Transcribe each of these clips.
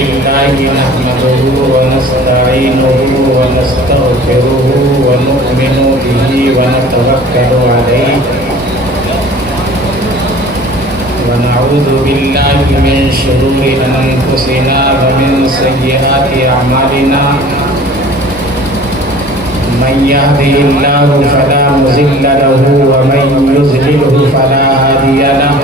بالله نحمده ونستعينه ونستغفره ونؤمن به ونتوكل عليه ونعوذ بالله من شرور أنفسنا ومن سيئات أعمالنا من يهده الله فلا مضل له ومن يضلله فلا هادي له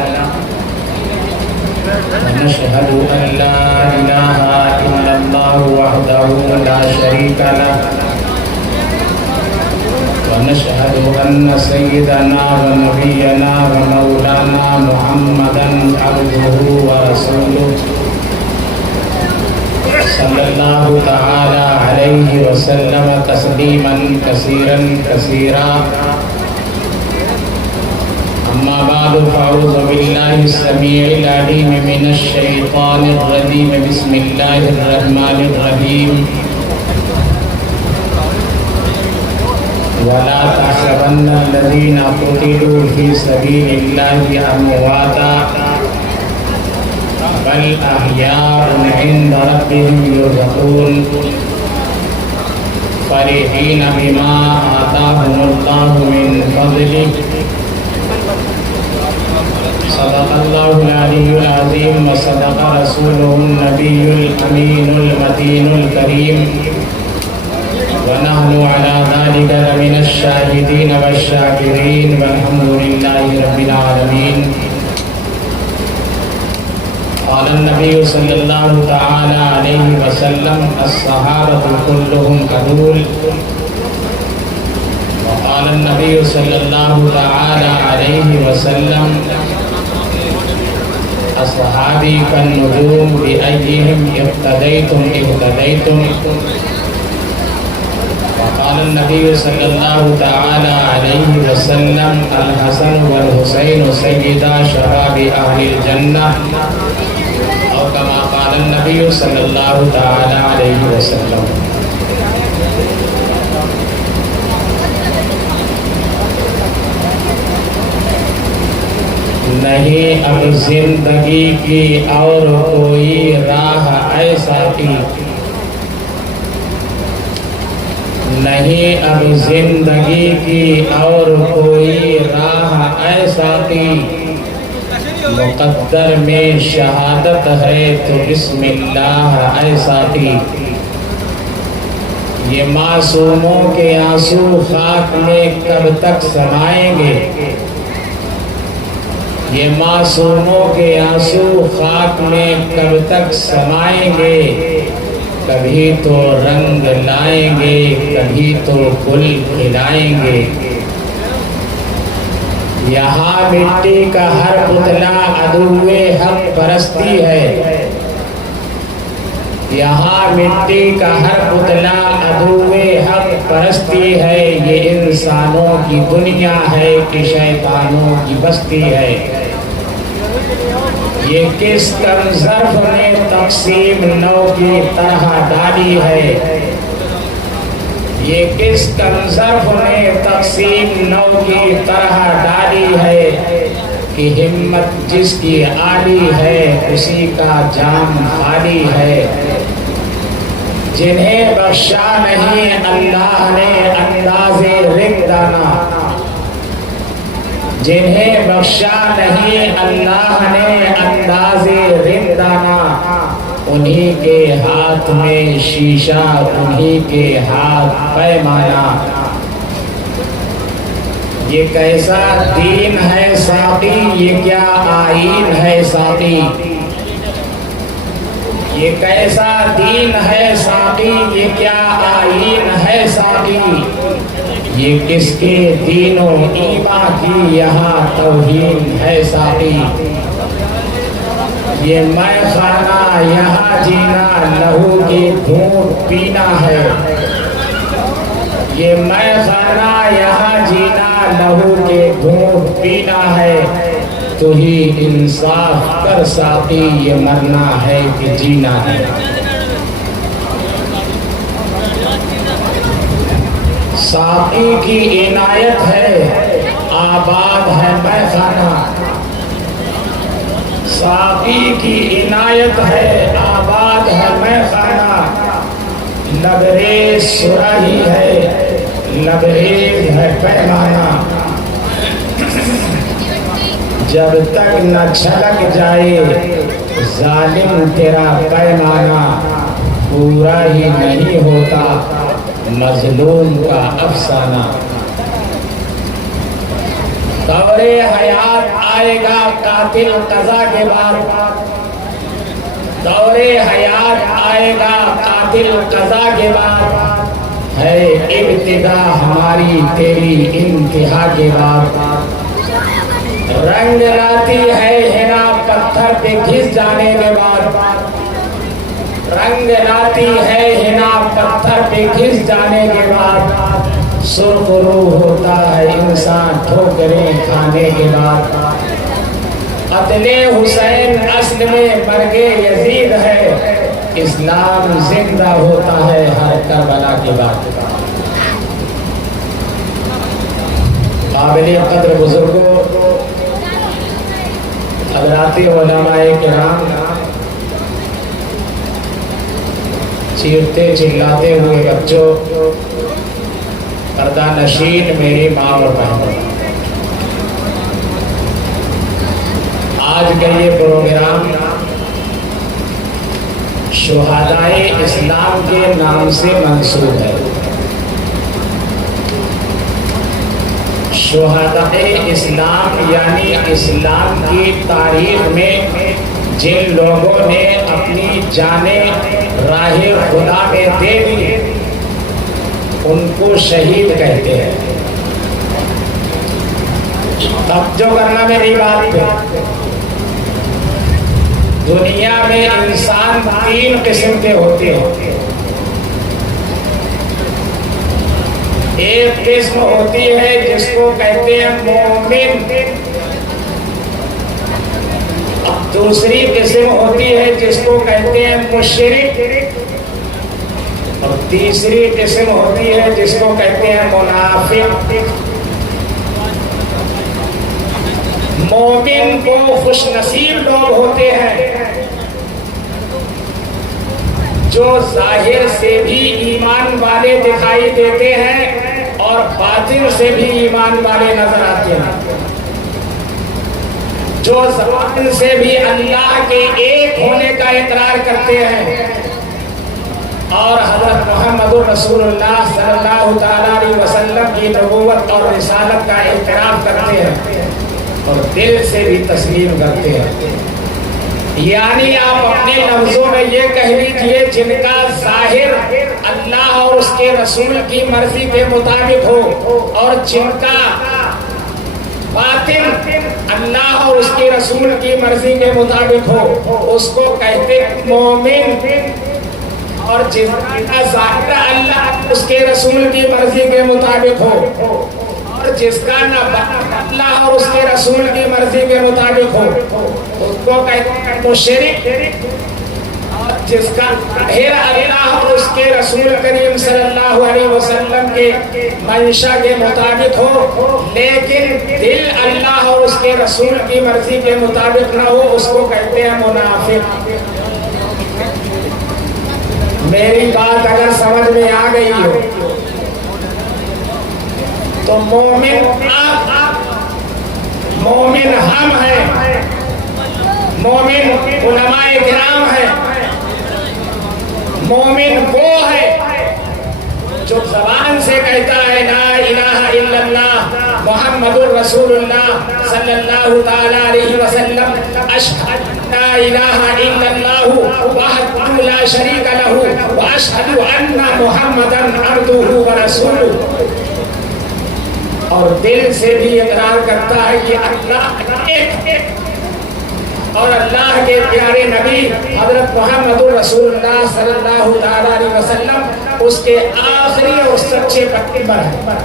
ونشهد أن لا إله إلا الله وحده لا شريك له ونشهد أن سيدنا ونبينا ومولانا محمدا عبده ورسوله صلى الله تعالى عليه وسلم تسليما كثيرا كثيرا أما بعد فأعوذ بالله السميع العليم من الشيطان الرجيم بسم الله الرحمن الرحيم ولا تحسبن الذين قتلوا في سبيل الله أمواتا بل أحياء عند ربهم يرزقون فرحين بما آتاهم الله من فضله صدق الله العلي العظيم وصدق رسوله النبي الأمين المتين الكريم ونحن على ذلك لمن الشاهدين والشاكرين والحمد لله رب العالمين. قال النبي صلى الله تعالى عليه وسلم الصحابة كلهم عدول. وقال النبي صلى الله تعالى عليه وسلم أصحابي كالنجوم بأيهم اقتديتم اهتديتم. وقال النبي صلى الله تعالى عليه وسلم الحسن والحسين سيدا شباب أهل الجنة أو كما قال النبي صلى الله تعالى عليه وسلم. نہیں اب زندگی کی اور کوئی راہ ایسا کی، نہیں اب زندگی کی اور کوئی راہ ایسا کی، مقدر میں شہادت ہے تو بسم اللہ ایسا کی. یہ معصوموں کے آنسو خاک میں کب تک سمائیں گے، یہ معصوموں کے آنسو خاک میں کب تک سمائیں گے، کبھی تو رنگ لائیں گے کبھی تو گل کھلائیں گے. یہاں مٹی کا ہر پتلا عدوِ حق پرستی ہے، یہاں مٹی کا ہر پتلا عدوِ حق پرستی ہے. یہ انسانوں کی دنیا ہے کہ شیطانوں کی بستی ہے. یہ کس کم ظرف نے تقسیم نو کی طرح ڈالی ہے، یہ کس کم ظرف نے تقسیم نو کی طرح ڈالی ہے، کہ ہمت جس کی عالی ہے اسی کا جام خالی ہے. جنہیں بخشا نہیں اللہ نے انداز رندانہ، جنہیں بخشا نہیں اللہ نے انداز رندانہ، انہی کے ہاتھ میں شیشہ انہی کے ہاتھ پیمانہ. یہ کیسا دین ہے ساقی، یہ کیا آئین ہے ساقی، یہ کیسا دین ہے ساقی، یہ کیا آئین ہے ساقی. یہ کس کے دین و ایمان کی یہاں توہین ہے ساقی. یہ میں خانہ یہاں جینا لہو کی گھونٹ پینا ہے، یہ میں خانہ یہاں جینا لہو کے گھونٹ پینا ہے. تو ہی انصاف کر ساقی، یہ مرنا ہے کہ جینا ہے. ساقی کی عنایت ہے آباد ہے میں خانہ، ساقی کی عنایت ہے آباد ہے میں خانہ، لبریز سراہی ہے لبریز ہے پیمانہ، جب تک نہ چھلک جائے ظالم تیرا پیمانہ، پورا ہی نہیں ہوتا مظلوم کا افسانہ۔ دور حیات آئے گا قاتل قضا کے بعد، دور حیات آئے گا قاتل قضا کے بعد، ہے ابتدا ہماری تیری انتہا کے بعد، رنگ لاتی ہے ہنا پتھر پہ گھس جانے کے بعد، رنگ لاتی ہے ہنا پتھر پہ گھس جانے کے بعد، سرخ روح ہوتا ہے انسان ٹھوکریں کھانے کے بعد، قتل حسین اصل میں مرگ یزید ہے، اسلام زندہ ہوتا ہے ہر کربلا کے بعد۔ قابل قدر بزرگوں، حضرات علماء کرام، چیختے چلاتے ہوئے بچوں، پردہ نشین میری ماں اور بہنوں، آج کا یہ پروگرام شہدائے اسلام کے نام سے منسوب ہے۔ شہدائے اسلام یعنی اسلام کی تاریخ میں جن لوگوں نے اپنی جانیں راہ خدا میں دے دی ان کو شہید کہتے ہیں۔ توجہ کرنا میری بات پہ، دنیا میں انسان تین قسم کے ہوتے ہیں۔ ایک قسم ہوتی ہے جس کو کہتے ہیں مومن، اب دوسری قسم ہوتی ہے جس کو کہتے ہیں مشرک، اور تیسری قسم ہوتی ہے جس کو کہتے ہیں منافق۔ مومن کو خوش نصیب لوگ ہوتے ہیں جو ظاہر سے بھی ایمان والے دکھائی دیتے ہیں اور باطن سے بھی ایمان والے نظر آتے ہیں، جو زبان سے بھی اللہ کے ایک ہونے کا اقرار کرتے ہیں اور حضرت محمد رسول اللہ صلی اللہ تعالیٰ علیہ وسلم کی نبوت اور رسالت کا اعتراف کرتے ہیں اور دل سے بھی تسلیم کرتے ہیں۔ یعنی آپ اپنے لفظوں میں یہ کہہ لیجئے جن کا ظاہر اللہ اور اس کے رسول کی مرضی کے مطابق ہو اور جن کا باطن اللہ اور اس کے رسول کی مرضی کے مطابق ہو، اس کو کہتے مومن، اور جس کا ظاہر اللہ اس کے رسول کی مرضی کے مطابق ہو اور جس کا نہ اللہ اور اس کے رسول کی مرضی کے مطابق ہو اس کو کہتے ہیں مشرک، اور جس کا ظاہر اللہ اور اس کے رسول کریم صلی اللہ علیہ وسلم کے منشا کے مطابق ہو لیکن دل اللہ اور اس کے رسول کی مرضی کے مطابق نہ ہو، اس کو کہتے ہیں منافق۔ میری بات اگر سمجھ میں آ گئی ہو تو مومن مومن ہم ہیں، مومن علماء کرام ہیں، مومن وہ ہے جو زبان سے کہتا ہے لا الہ الا اللہ محمد الرسول اللہ صلی اللہ تعالی علیہ وسلم، اشہد لا الہ الا اللہ وحدہ لا شریک لہ واشہد ان محمدا عبدہ ورسولہ، اور دل سے بھی اقرار کرتا ہے کہ اللہ ایک اور اللہ کے پیارے نبی حضرت محمد رسول اللہ صلی اللہ تعالی علیہ وسلم اس کے آخری اور سچے پیغمبر ہیں۔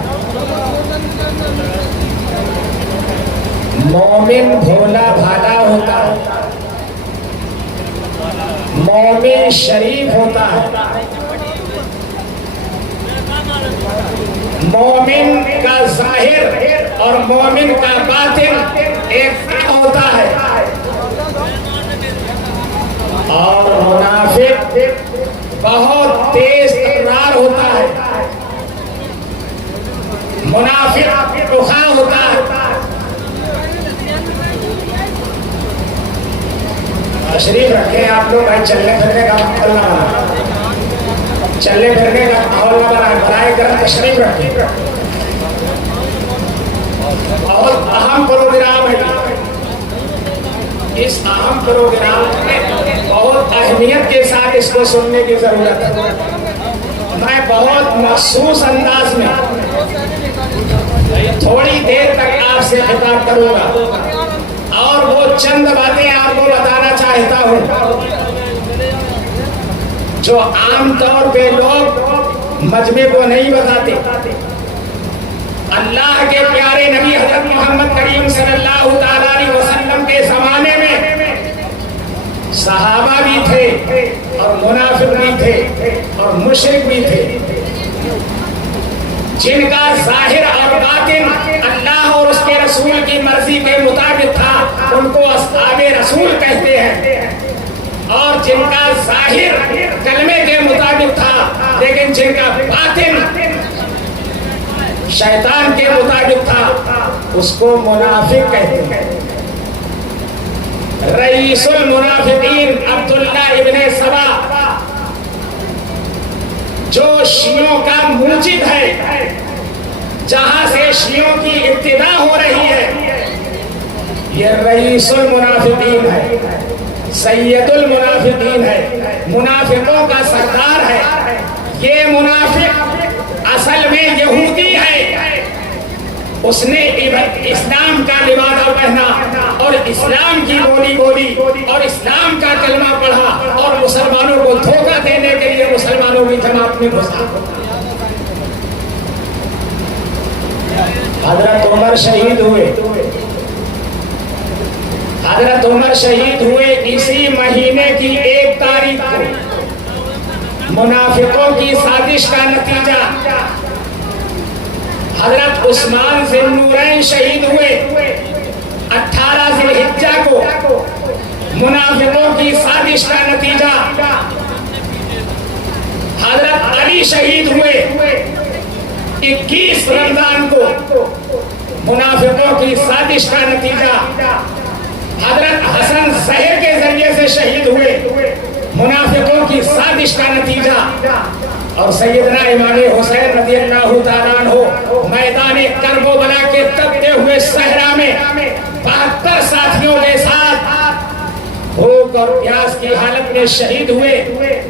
مومن بھولا بھالا ہوتا ہے، مومن شریف ہوتا ہے، مومن کا ظاہر اور مومن کا باطن ایک ہوتا ہے۔ اور منافق بہت تیز تکرار ہوتا ہے، منافق رخا ہوتا ہے۔ تشریف رکھیں آپ لوگ، بھائی چلنے پھرنے کا ماحول نہ بنائیں، چلنے پھرنے کا ماحول نہ بنائیں، برائے کرم تشریف رکھیں۔ بہت اہم پروگرام ہے، اس اہم پروگرام میں بہت اہمیت کے ساتھ اس کو سننے کی ضرورت ہے۔ میں بہت مخصوص انداز میں تھوڑی دیر تک آپ سے خطاب کروں گا اور وہ چند باتیں آپ کو بتانا چاہتا ہوں جو عام طور پہ لوگ مجمع کو نہیں بتاتے۔ اللہ کے پیارے نبی حضرت محمد کریم صلی اللہ تعالی علیہ وسلم کے زمانے میں صحابہ بھی تھے اور منافق بھی تھے اور مشرک بھی تھے، جن کا ظاہر اور باطن اللہ اور اس کے رسول کی مرضی کے مطابق تھا، ان کو اصحاب رسول کہتے ہیں، اور جن کا ظاہر کلمے کے مطابق تھا لیکن جن کا باطن شیطان کے مطابق تھا، اس کو منافق کہتے ہیں۔ رئیس المنافقین عبداللہ ابن سبا، جو شیعوں کا موجد ہے، جہاں سے شیعوں کی ابتدا ہو رہی ہے، یہ رئیس المنافقین ہے، سید المنافقین ہے، منافقوں کا سردار ہے۔ یہ منافق اصل میں یہودی ہے، اس نے اسلام کا لبادہ پہنا اور اسلام کی بولی بولی اور اسلام کا کلمہ پڑھا اور مسلمانوں کو دھوکہ دینے کے لیے مسلمانوں کی جماعت میں گھسا۔ حضرت عمر شہید ہوئے، حضرت عمر شہید ہوئے اسی مہینے کی 1 تاریخ کو۔ منافقوں کی سازش کا نتیجہ حضرت عثمان ذی النورین شہید ہوئے 18 ذی الحجہ کو۔ منافقوں کی سازش کا نتیجہ حضرت علی شہید ہوئے 21 رمضان کو۔ منافقوں کی سازش کا نتیجہ حضرت حسن زہر کے ذریعے سے شہید ہوئے، منافقوں کی سازش کا نتیجہ۔ اور سیدنا امام حسین رضی اللہ تعالیٰ عنہ میدان کربلا کے تپتے ہوئے صحرا میں 72 ساتھیوں کے ساتھ بھوک اور پیاس کی حالت میں شہید ہوئے،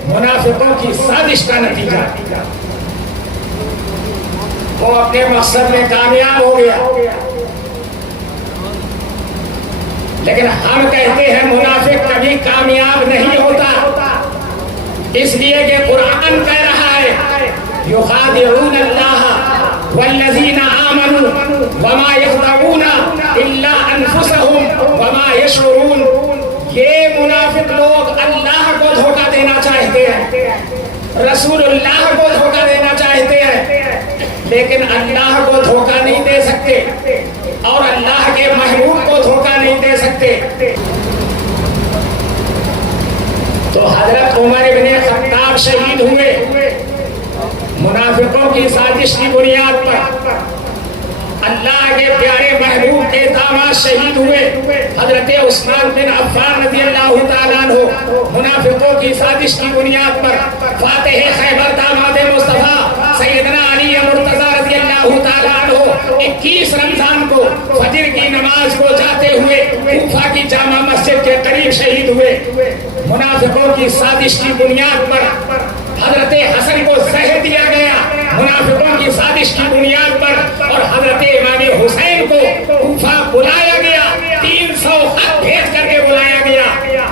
منافقوں کی سازش کا نتیجہ۔ وہ اپنے مقصد میں کامیاب ہو گیا، لیکن ہم کہتے ہیں منافق کبھی کامیاب نہیں ہوتا، اس لیے کہ قرآن کہہ رہا ہے یخادعون اللہ والذین آمنوا وما یخدعون الا انفسهم وما یشعرون۔ یہ منافق لوگ اللہ کو دھوکہ دینا چاہتے ہیں، رسول اللہ کو دھوکہ دینا چاہتے ہیں، لیکن اللہ کو دھوکہ نہیں دے سکتے اور اللہ کے محبوب کو دھوکہ نہیں دے سکتے۔ تو حضرت عمر ابن خطاب شہید ہوئے منافقوں کی سازش کی بنیاد پر۔ اللہ کے پیارے محبوب کے داماد شہید ہوئے حضرت عثمان بن عفان رضی اللہ تعالیٰ عنہ، منافقوں کی سازش کی بنیاد پر فاتح خیبر داماد مصطفیٰ سیدنا علی مرتضیٰ رضی اللہ تعالیٰ عنہ 21 رمضان کو فجر کی نماز کو جاتے ہوئے کوفہ کی جامع مسجد کے قریب شہید ہوئے۔ منافقوں کی سازش کی بنیاد پر حضرت حسن کو زہر دیا گیا، منافقوں کی سازش کی بنیاد پر، اور حضرت امام حسین کو کوفہ بلایا گیا، 300 خط بھیج کر کے بلایا گیا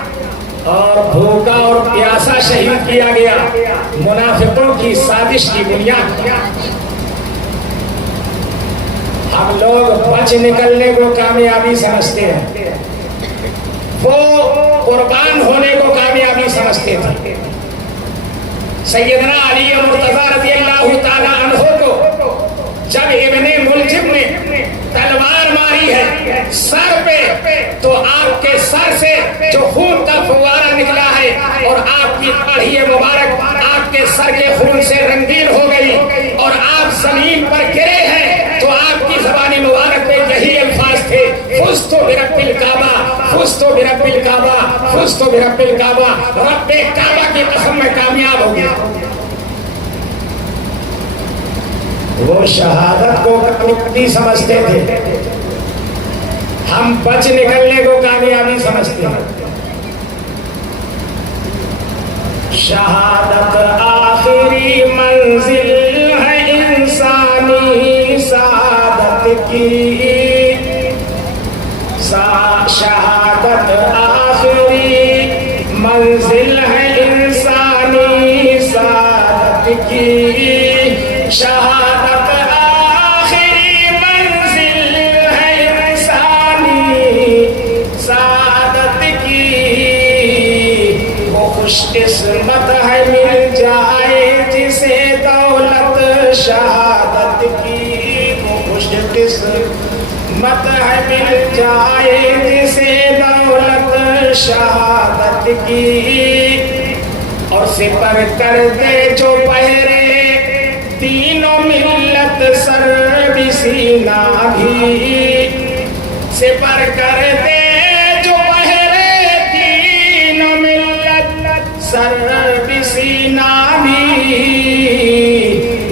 اور بھوکا اور پیاسا شہید کیا گیا، منافقوں کی سازش کی بنیاد پر۔ ہم لوگ بچ نکلنے کو کامیابی سمجھتے ہیں، وہ قربان ہونے کو کامیابی سمجھتے تھے۔ سیدنا علی مرتضیٰ رضی اللہ تعالیٰ عنہ کو جب ابن ملجم نے تلوار ماری ہے سر پہ، تو آپ کے سر سے جو خون کا فوارہ نکلا ہے برب الکعبہ فزت برب الکعبہ، رب کعبہ کی قسم میں کامیاب ہو گیا۔ وہ شہادت کو کامیابی سمجھتے تھے، ہم بچ نکلنے کو کامیابی سمجھتے ہیں۔ شہادت آخری منزل ہے انسانی سعادت کی، شہادت آخری منزل ہے انسانی سعادت کی، شہادت آخری منزل ہے انسانی سعادت کی، وہ خوش قسمت ہے مل جائے جسے دولت شہادت کی، وہ خوش قسمت ہے مل جائے جسے دولت شہادت کی، اور سپر کر دے جو پہرے دین و ملت سر بھی سینہ بھی، سپر کر دے جو پہرے دین و ملت سر بھی سینہ بھی،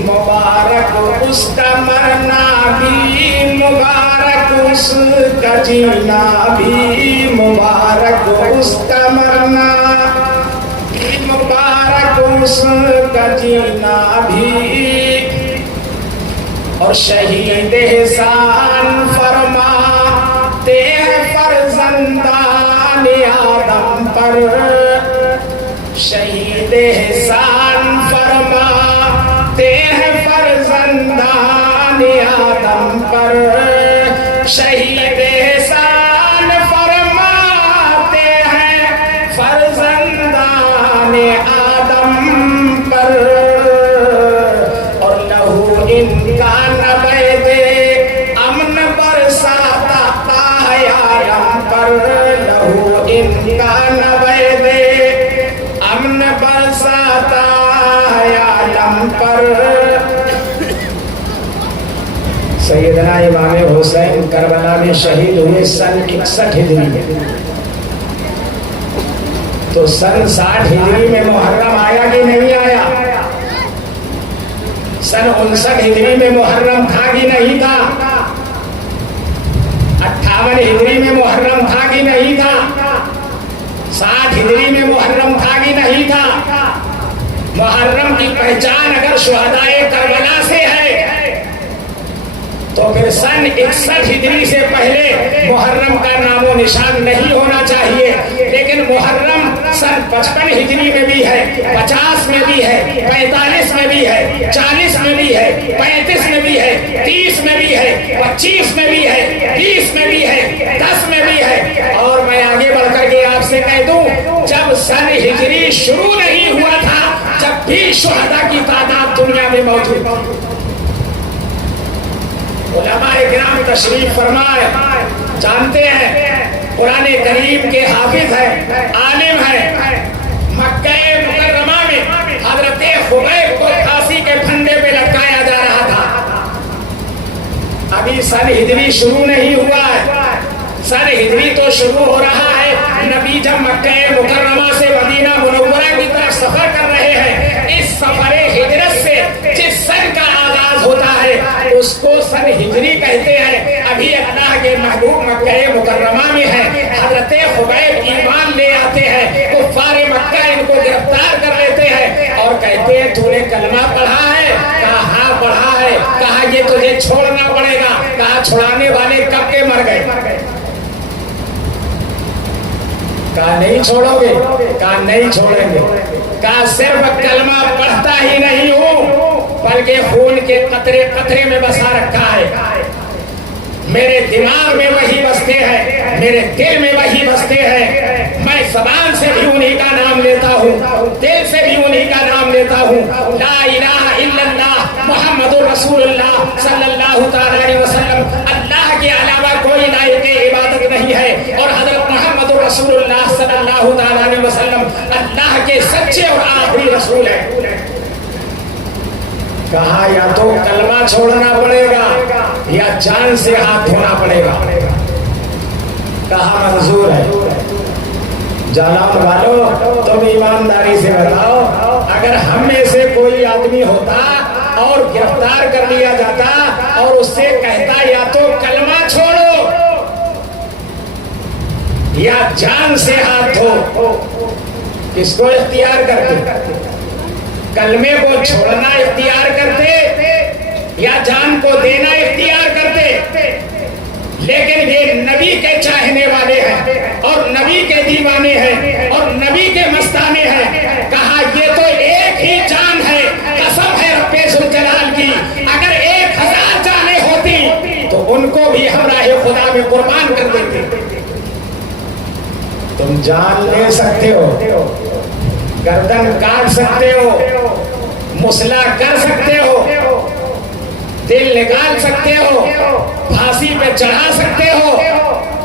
مبارک اس کا مرنا بھی، مبارک اس کا جینا بھی، مبارک اس کا مرنا بھی، مبارک اس کا جینا بھی، اور شہید احسان فرماتے ہیں فرزندان آدم پر، شہید احسان فرماتے ہیں فرزندان آدم پر، شہید احسان فرماتے ہیں فرزندان آدم پر، اور لہو ان کا نبید امن برساتا ہے عالم پر، لہو ان کا نبید امن برساتا ہے عالم پر۔ سیدنا امام حسین کربلا میں شہید ہوئے سن 61 ہجری میں، تو سن 60 ہجری میں محرم آیا کہ نہیں آیا؟ سن 59 ہجری میں محرم تھا کہ نہیں تھا؟ 58 ہجری میں محرم تھا کہ نہیں تھا؟ 60 ہجری میں محرم تھا کہ نہیں تھا؟ محرم کی پہچان اگر شہدائے کربلا سے ہے تو پھر سن 61 ہجری سے پہلے محرم کا نام و نشان نہیں ہونا چاہیے، لیکن محرم سن 55 ہجری میں بھی ہے، 50 میں بھی ہے، 45 میں بھی ہے، 40 میں بھی ہے، 35 میں بھی ہے، 30 میں بھی ہے، 25 میں بھی ہے، 20 میں بھی ہے، 10 میں بھی ہے، اور میں آگے بڑھ کر کے آپ سے کہہ دوں جب سن ہجری شروع نہیں ہوا تھا جب بھی شہداء کی تعداد دنیا میں موجود تھی۔ علماء کرام تشریف فرمائے، جانتے ہیں قرآن کریم کے حافظ ہیں، عالم ہیں، مکہ مکرمہ میں حضرت خبیب کو پھانسی کے پھندے پہ لٹکایا جا رہا تھا، ابھی سن ہجری شروع نہیں ہوا ہے، سن ہجری تو شروع ہو رہا ہے، نبی جب مکہ مکرمہ سے مدینہ منورہ کی طرف سفر کر رہے ہیں، اس سفر ہجرت سے جس سن کا آغاز ہوتا ہے اس کو سن ہجری کہتے ہیں۔ ابھی اللہ کے محبوب مکہ مکرمہ میں ہے، حضرت خبیب ایمان لے آتے ہیں، کفار مکہ ان کو گرفتار کر لیتے ہیں اور کہتے ہیں تو نے کلمہ پڑھا ہے؟ کہا ہاں پڑھا ہے۔ کہا یہ تجھے چھوڑنا پڑے گا۔ کہا چھڑانے والے کب کے مر گئے؟ کہا نہیں چھوڑو گے؟ کہا نہیں چھوڑیں گے۔ کہا صرف کلمہ پڑھتا ہی نہیں ہوں بلکہ خون کے قطرے قطرے میں بسا رکھا ہے، میرے دماغ میں وہی بستے ہیں، میرے دل میں وہی بستے ہیں، میں زبان سے بھی انہی کا نام لیتا ہوں، دل سے بھی انہی کا نام لیتا ہوں، لا الہ الا اللہ محمد رسول اللہ صلی اللہ تعالی علیہ وسلم، اللہ کے علاوہ کوئی لائق عبادت نہیں ہے، اور حضرت محمد رسول اللہ صلی اللہ تعالی علیہ وسلم اللہ کے سچے اور آخری رسول ہیں۔ کہا یا تو کلمہ چھوڑنا پڑے گا یا جان سے ہاتھ دھونا پڑے گا۔ کہا منظور ہے۔ جالان والو تم ایمانداری سے بتاؤ، اگر ہم میں سے کوئی آدمی ہوتا اور گرفتار کر لیا جاتا اور اس سے کہتا یا تو کلمہ چھوڑو یا جان سے ہاتھ دھو، کس کو اختیار کرتے؟ کلمے کو چھوڑنا اختیار کرتے یا جان کو دینا اختیار کرتے؟ لیکن یہ نبی کے چاہنے والے ہیں اور نبی کے دیوانے ہیں اور نبی کے مستانے ہیں، کہا یہ تو ایک ہی جان ہے، قسم ہے رب ذوالجلال کی، اگر 1000 جانیں ہوتی تو ان کو بھی ہمراہ خدا میں قربان کر دیتے۔ تم جان لے سکتے ہو، گردن کاٹ سکتے ہو، مسلح کر سکتے ہو، دل نکال سکتے ہو، پھانسی پہ چڑھا سکتے ہو،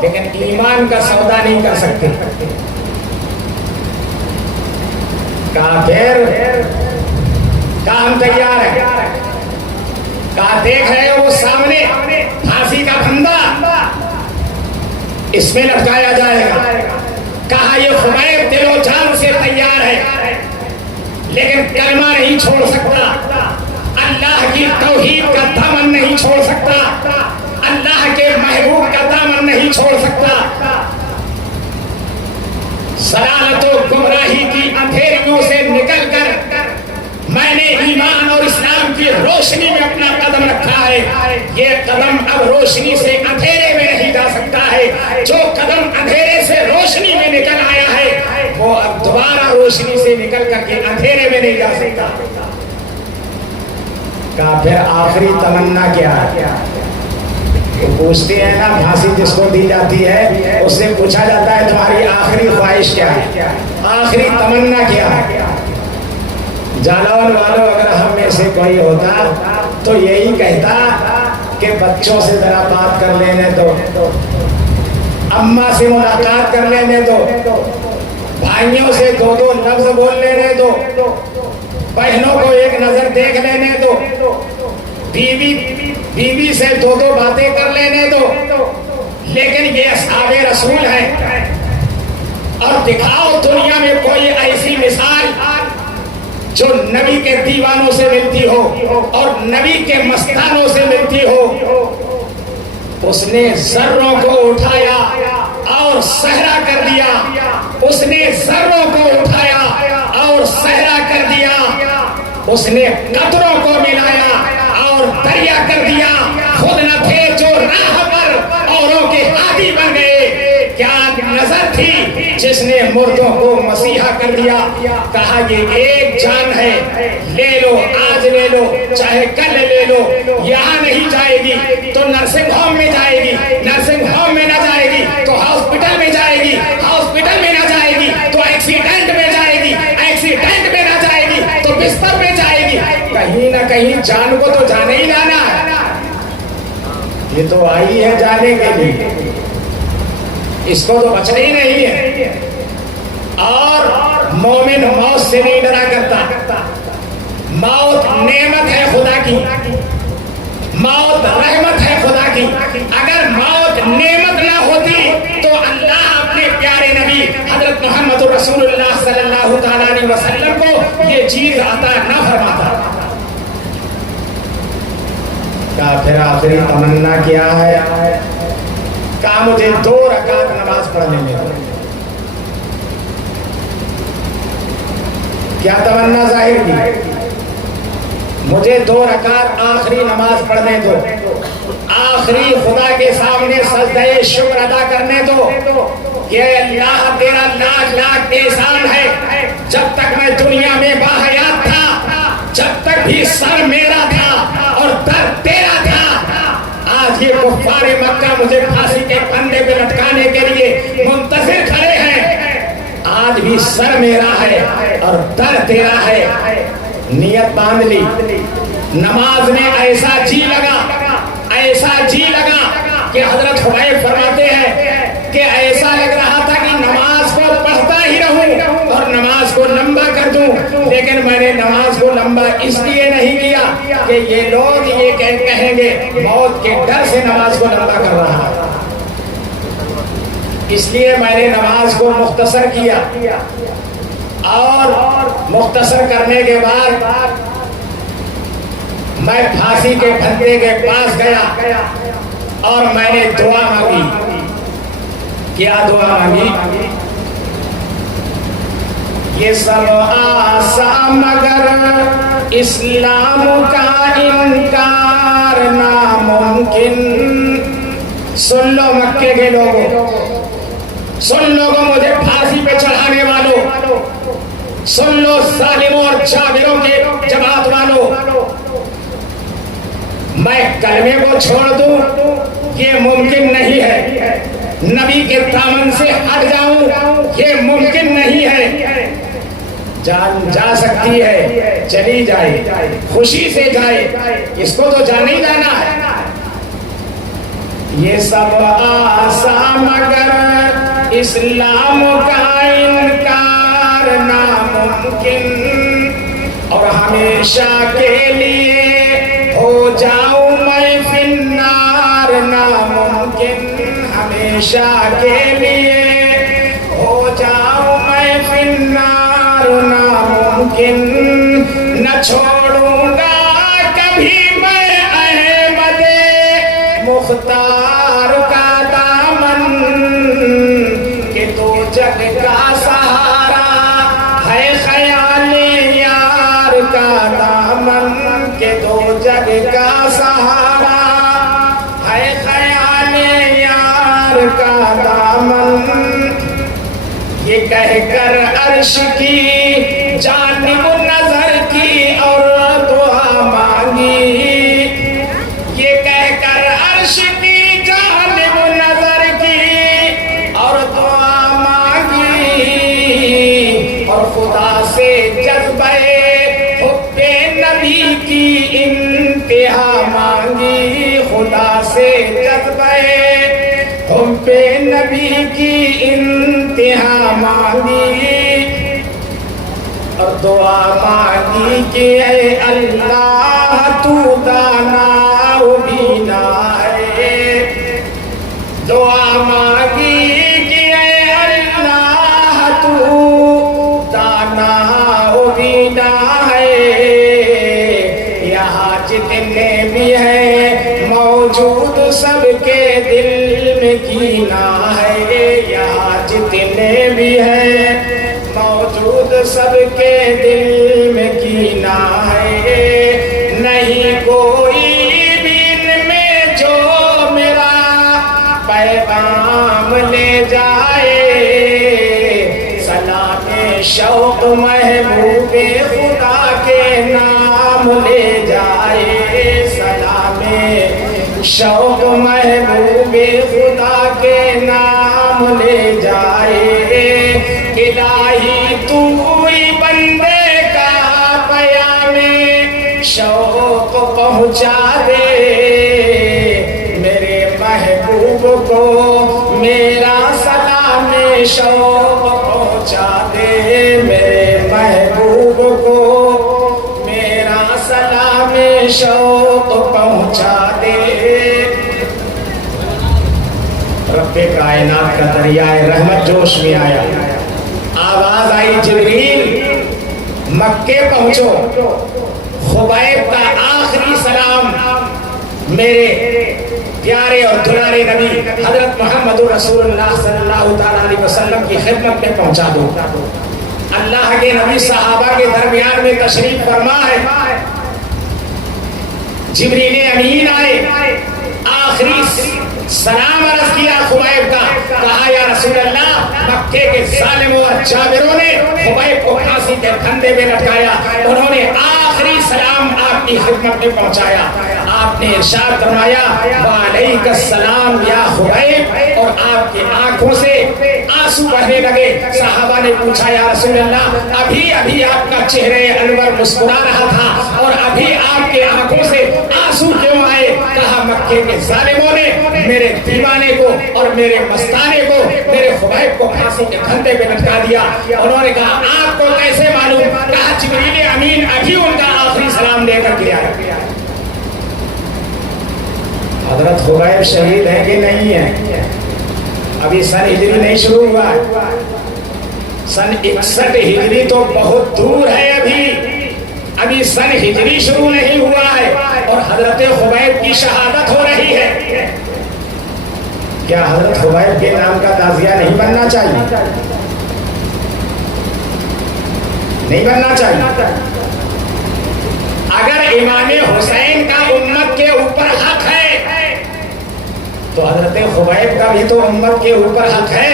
لیکن ایمان کا سودا نہیں کر سکتے۔ کافر کہا ہم تیار ہیں، کہا دیکھ رہے ہو وہ سامنے پھانسی کا پھندا، اس میں لٹکایا جائے گا، کہا یہ خبیب دل و جان سے تیار ہے لیکن کلمہ نہیں چھوڑ سکتا، اللہ کی توحید کا دامن نہیں چھوڑ سکتا، اللہ کے محبوب کا دامن نہیں چھوڑ سکتا، ضلالت و گمراہی کی اندھیریوں سے نکل کر میں نے ایمان اور اسلام کی روشنی میں اپنا قدم رکھا ہے، یہ قدم اب روشنی سے اندھیرے میں نہیں جا سکتا ہے، جو قدم اندھیرے سے روشنی میں نکل آیا ہے وہ اب دوبارہ روشنی سے نکل کر کے اندھیرے میں نہیں جا سکتا۔ کہا پھر آخری تمنا کیا ہے؟ تو پوچھتے ہیں نا پھانسی جس کو دی جاتی ہے اس سے پوچھا جاتا ہے تمہاری آخری خواہش کیا ہے، آخری تمنا کیا ہے؟ جالان والو اگر ہم میں سے کوئی ہوتا تو یہی کہتا کہ بچوں سے ذرا بات کر لینے دو، اماں سے ملاقات کر لینے دو، بھائیوں سے 2 لفظ بول لینے دو، بہنوں کو ایک نظر دیکھ لینے دو، بیوی سے 2 باتیں کر لینے دو، لیکن یہ اصحاب رسول ہیں، اور دکھاؤ دنیا میں کوئی ایسی مثال جو نبی کے دیوانوں سے ملتی ہو اور نبی کے مستانوں سے ملتی ہو۔ اس نے ذروں کو اٹھایا اور صحرا کر دیا، اس نے ذروں کو اٹھایا اور صحرا کر دیا، اس نے قطروں کو ملایا اور دریا کر دیا، خود نہ تھے جو راہ پر اوروں کے ہادی بن گئے، کیا نظر تھی جس نے مردوں کو مسیحا کر دیا۔ کہا یہ ایک جان ہے، لے لو آج لے لو چاہے کل لے لو، یہاں نہیں جائے گی تو نرسنگ ہوم میں جائے گی، نرسنگ ہوم میں نہ جائے گی تو ہاسپٹل میں جائے گی، ہاسپٹل میں نہ جائے گی تو ایکسیڈنٹ میں جائے گی، ایکسیڈنٹ میں نہ جائے گی تو بستر میں جائے گی، کہیں نہ کہیں جان کو تو جانے ہی لانا ہے، یہ تو آئی ہے جانے کے لیے، اس کو تو بچنا ہی نہیں ہے۔ اور مومن موت سے نہیں ڈرا کرتا، موت نعمت ہے خدا کی، موت رحمت ہے خدا کی، اگر موت نعمت نہ ہوتی تو اللہ اپنے پیارے نبی حضرت محمد رسول اللہ صلی اللہ تعالیٰ علیہ وسلم کو یہ چیز عطا نہ فرماتا۔ کہا پھر آخری تمنا کیا ہے؟ کہا مجھے 2 رکعت نماز پڑھنے میں، کیا تمنا ظاہر کی؟ مجھے 2 رکعت آخری نماز پڑھنے دو، آخری خدا کے سامنے سجدہ شکر ادا کرنے دو کہ اللہ تیرا لاکھ لاکھ احسان ہے، جب تک میں دنیا میں باحیات تھا، جب تک بھی سر میرا تھا اور در تیرا تھا، آج یہ کفار مکہ مجھے پھانسی کے پھندے پہ لٹکانے کے لیے منتظر کھڑے ہیں، آج بھی سر میرا ہے اور در تیرا ہے۔ نیت باندھ لی، نماز میں ایسا جی لگا کہ حضرت خبیب فرماتے ہیں کہ ایسا لگ رہا تھا کہ نماز کو پڑھتا ہی رہوں اور نماز کو لمبا کر دوں، لیکن میں نے نماز کو لمبا اس لیے نہیں کیا کہ یہ لوگ یہ کہیں گے موت کے ڈر سے نماز کو لمبا کر رہا ہے، اس لیے میں نے نماز کو مختصر کیا، اور مختصر کرنے کے بعد میں پھانسی کے پھندے کے پاس گیا اور میں نے دعا مانگی۔ کیا دعا مانگی؟ یہ سب آسان مگر اسلام کا انکار ناممکن۔ سن لو مکے کے لوگوں، سن لو مجھے پھانسی پہ چڑھانے والوں، سن لو ظالموں اور جابروں کے جماعت والوں، میں کلمے کو چھوڑ دوں یہ ممکن نہیں ہے، نبی کے دامن سے ہٹ جاؤں یہ ممکن نہیں ہے۔ جان جا سکتی ہے چلی جائے، خوشی سے جائے، اس کو تو جانا ہی جانا ہے۔ یہ سب آسان مگر اسلام کا انکار ناممکن، اور ہمیشہ کے لیے ہو جاؤں میں فی النار ناممکن، ہمیشہ کے لیے ہو جاؤں میں فی النار ناممکن۔ نہ چھوڑوں گا کبھی میں احمد مختار کا دامن، کہ تو جگ کا سہارا ہے خیال یار کا دامن، کہ تو جگ کا سہارا ہے خیال یار کا دامن۔ یہ کہہ کر عرش کی جانب نظر کی اور دعا مانگی، یہ کہہ کر عرش کی جانب نظر کی اور دعا مانگی، اور خدا سے جذبہ حب نبی کی انتہا مانگی، خدا سے جذبہ حب نبی کی انتہا مانگی، اور دعا مانگی کہ اے اللہ تو دانا و بینا ہے، دعا مانگی کہ اے اللہ تو دانا و بینا ہے۔ یہاں جتنے بھی ہیں موجود سب کے دل میں کینہ ہے، یہاں جتنے بھی ہیں موجود سب کے دل میں کینہ ہے۔ نہیں کوئی بھی ان میں جو میرا پیغام لے جائے، سلام شوق محبوب خدا کے نام لے جائے، سلام شوق محبوب خدا کے نام لے جائے۔ الہی تو ہی بندے کا پیام شوق پہنچا دے، میرے محبوب کو میرا سلام شوق پہنچا دے، میرے محبوب کو میرا سلام شوق پہنچا دے۔ رب کائنات کا دریائے رحمت جوش میں آیا، آواز آئی جبریل مکے پہنچو، خبیب کا آخری سلام میرے پیارے اور دلارے نبی حضرت محمد رسول اللہ صلی اللہ تعالیٰ علیہ وسلم کی خدمت میں پہنچا دو۔ اللہ کے نبی صحابہ کے درمیان میں تشریف فرما ہے، جبریل امین آئے، آخری سلام عرض کیا خبیب کا، کہا یا رسول اللہ مکے کے ظالموں اور جابروں نے خبیب کو پھانسی کے پھندے میں لٹکایا، انہوں نے آخری سلام آپ کی خدمت میں پہنچایا۔ آپ نے ارشاد فرمایا وعلیک السلام یا خبیب، اور آپ کی آنکھوں سے آنسو بہنے لگے۔ صحابہ نے پوچھا یا رسول اللہ ابھی ابھی آپ کا چہرے انور مسکرا رہا تھا اور ابھی آپ کے آنکھوں سے آنسو کیوں آئے؟ کہا مکے کے ظالموں نے میرے دیوانے کو اور میرے مستانے کو، میرے خبیب کو پھانسی کے پھندے پہ لٹکا دیا۔ انہوں نے کہا آپ کو کیسے معلوم؟ کہا جبریل امین ابھی ان کا آخری سلام دے کر گیا ہے۔ حضرت خبیب شہید ہے کہ نہیں ہے؟ ابھی سن ہجری نہیں شروع ہوا ہے، سن 61 ہجری تو بہت دور ہے، ابھی سن ہجری شروع نہیں ہوا ہے اور حضرت خبیب کی شہادت ہو رہی ہے۔ کیا حضرت خبیب کے نام کا تعزیہ نہیں بننا چاہیے؟ نہیں بننا چاہیے۔ اگر امام حسین کا امت کے اوپر حق ہے تو حضرت خبیب کا بھی تو امت کے اوپر حق ہے۔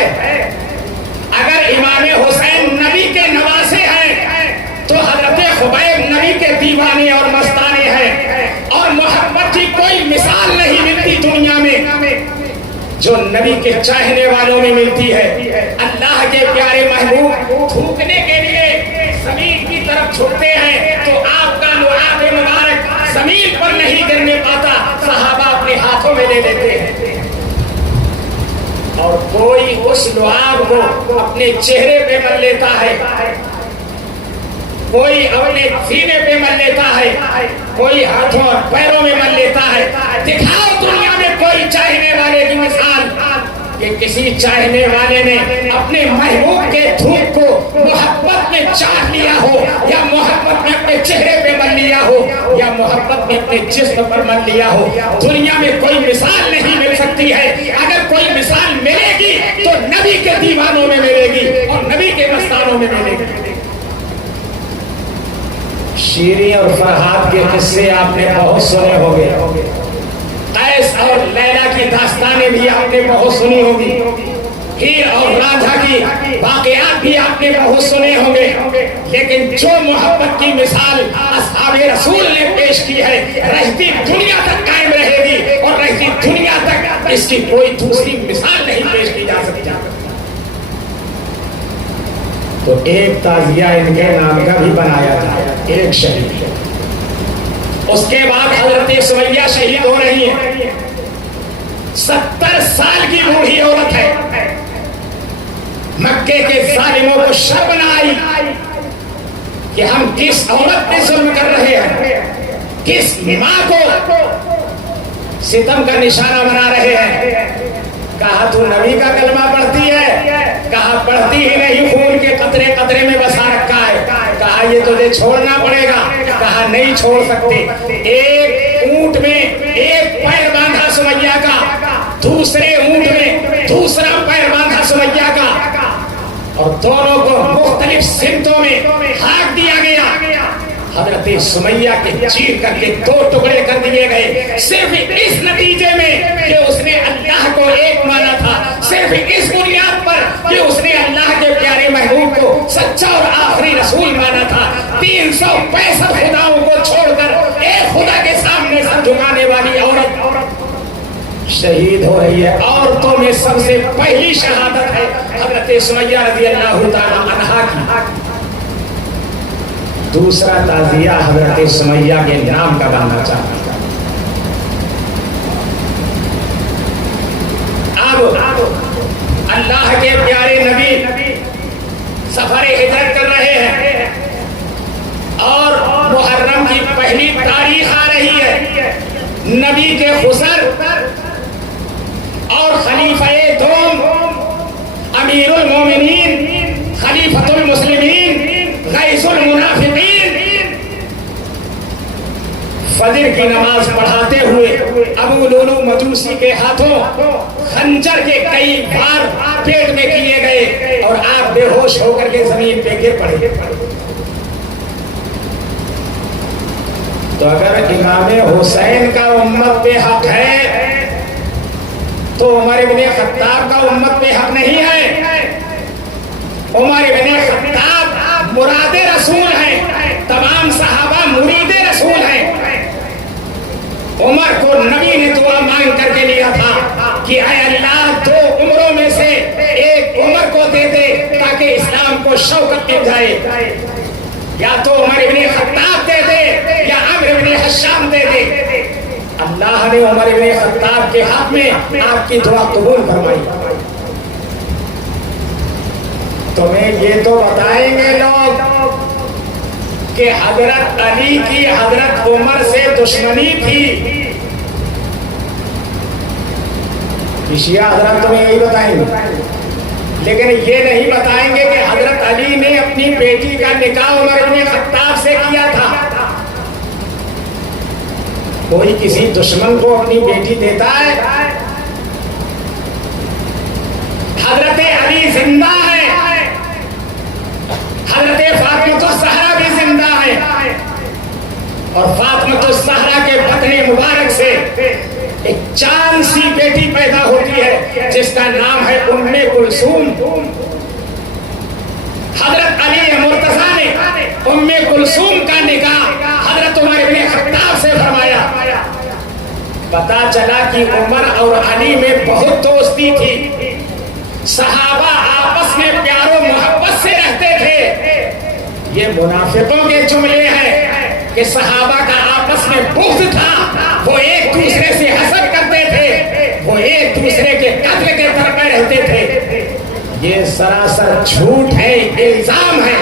اگر امام حسین نبی کے نواسے ہیں تو حضرت خبیب نبی کے دیوانے اور مستانے ہیں، اور محبت کی کوئی مثال نہیں ملتی دنیا میں جو نبی کے چاہنے والوں میں ملتی ہے۔ اللہ کے پیارے محبوب تھوکنے کے لیے زمین کی طرف چھوٹتے ہیں تو آپ کا لعاب مبارک زمین پر نہیں گرنے پاتا، صحابہ اپنے ہاتھوں میں لے لیتے ہیں، اور کوئی اس لعاب کو اپنے چہرے پہ مل لیتا ہے، کوئی اپنے سینے پہ مل لیتا ہے، کوئی ہاتھوں اور پیروں میں مل لیتا ہے۔ دکھاؤ دنیا میں کوئی چاہنے والے کی مثال کہ کسی چاہنے والے نے اپنے محبوب کے دھوپ کو محبت میں چاٹ لیا ہو، یا محبت میں اپنے چہرے پہ مل لیا ہو، یا محبت میں اپنے جسم پر مل لیا ہو۔ دنیا میں کوئی مثال نہیں مل سکتی ہے۔ اگر کوئی مثال ملے گی تو نبی کے دیوانوں میں ملے گی اور نبی کے مستانوں میں ملے گی۔ شیریں اور فرحاد کے قصے آپ نے بہت سنے ہوں گے، قیس اور لیلا کی داستانیں بھی آپ نے بہت سنی ہوگی، ہیر اور راجھا کی واقعات بھی آپ نے بہت سنے ہوں گے، لیکن جو محبت کی مثال اصحاب رسول نے پیش کی ہے رہتی دنیا تک قائم رہے گی، اور رہتی دنیا تک اس کی کوئی دوسری مثال نہیں پیش کی جا سکتی۔ تو ایک تعزیہ ان کے نام کا بھی بنایا تھا، ایک شہید۔ اس کے بعد حضرت سمیہ شہید ہو رہی ہیں، 70 سال کی بوڑھی عورت ہے۔ مکے کے ظالموں کو شرم نہ آئی کہ ہم کس عورت پہ ظلم کر رہے ہیں، کس ماں کو ستم کا نشانہ بنا رہے ہیں۔ کہا تو نبی کا کلمہ پڑھتی ہے؟ کہا پڑھتی ہی نہیں، خون کے قطرے قطرے میں بسا رکھا ہے۔ کہا یہ تجھے چھوڑنا پڑے گا۔ کہا نہیں چھوڑ سکتے۔ ایک اونٹ میں ایک پیر باندھا سمیہ کا، دوسرے اونٹ میں دوسرا پیر باندھا سمیہ کا، اور دونوں کو مختلف سمتوں میں ہانک دیا گیا۔ حضرت سمیہ کے چیر کر کے 2 ٹکڑے کر دیے گئے، صرف اس نتیجے میں کہ اس نے اللہ کو ایک مانا تھا، صرف اس بنیاد پر کہ اس نے اللہ کے پیارے محبوب کو سچا اور آخری رسول مانا تھا۔ 365 خداؤں کو چھوڑ کر ایک خدا کے سامنے سر جھکانے والی عورت شہید ہو رہی ہے۔ عورتوں میں سب سے پہلی شہادت ہے حضرت سمیہ رضی اللہ تعالی عنہا کی۔ دوسرا تعزیہ حضرت سمیہ کے نام کا بننا چاہتا تھا۔ اب اللہ کے پیارے نبی سفر ہجرت کر رہے ہیں اور محرم کی پہلی تاریخ آ رہی ہے۔ نبی کے خسر اور خلیفہ دوم امیر المومنین خلیفۃ المسلمین غیث المنافقین فجر کی نماز پڑھاتے ہوئے ابو لولو مجوسی کے ہاتھوں خنجر کے کئی بار پیٹ میں کیے گئے اور آپ بے ہوش ہو کر کے زمین پہ گر پڑے۔ تو اگر امام حسین کا امت پہ حق ہے تو عمر بن خطاب کا امت پہ حق نہیں ہے۔ عمر بن خطاب مراد رسول ہیں، تمام صحابہ مرید رسول ہیں۔ عمر کو نبی نے دعا مانگ کر کے لیا تھا کہ اے اللہ 2 عمروں میں سے ایک عمر کو دے دے تاکہ اسلام کو شوکت مل جائے، یا تو عمر بن خطاب دے دے یا عمرو بن حشام دے دے۔ اللہ نے عمر بن خطاب کے حق میں آپ کی دعا قبول فرمائی۔ تمہیں یہ تو بتائیں گے لوگ کہ حضرت علی کی حضرت عمر سے دشمنی تھی، شیعہ حضرات تمہیں یہی بتائیں گے، لیکن یہ نہیں بتائیں گے کہ حضرت علی نے اپنی بیٹی کا نکاح عمر بن خطاب سے کیا تھا۔ کوئی کسی دشمن کو اپنی بیٹی دیتا ہے؟ حضرت علی زندہ ہے، حضرت فاطمہ الزہرا بھی زندہ ہے، اور فاطمہ الزہرا کے بدن مبارک سے ایک چاند سی بیٹی پیدا ہوتی ہے جس کا نام ہے ام کلثوم۔ حضرت علی مرتضیٰ نے ام کلثوم کا نکاح حضرت عمر بن خطاب سے فرمایا۔ پتا چلا کہ عمر اور علی میں بہت دوستی تھی، صحابہ آپس میں پیار و محبت سے رہتے تھے۔ یہ منافقوں کے جملے ہیں کہ صحابہ کا آپس میں بغض تھا، وہ ایک دوسرے سے حسد کرتے تھے، وہ ایک دوسرے کے قتل کے طرف رہتے تھے۔ یہ سراسر جھوٹ ہے، الزام ہے۔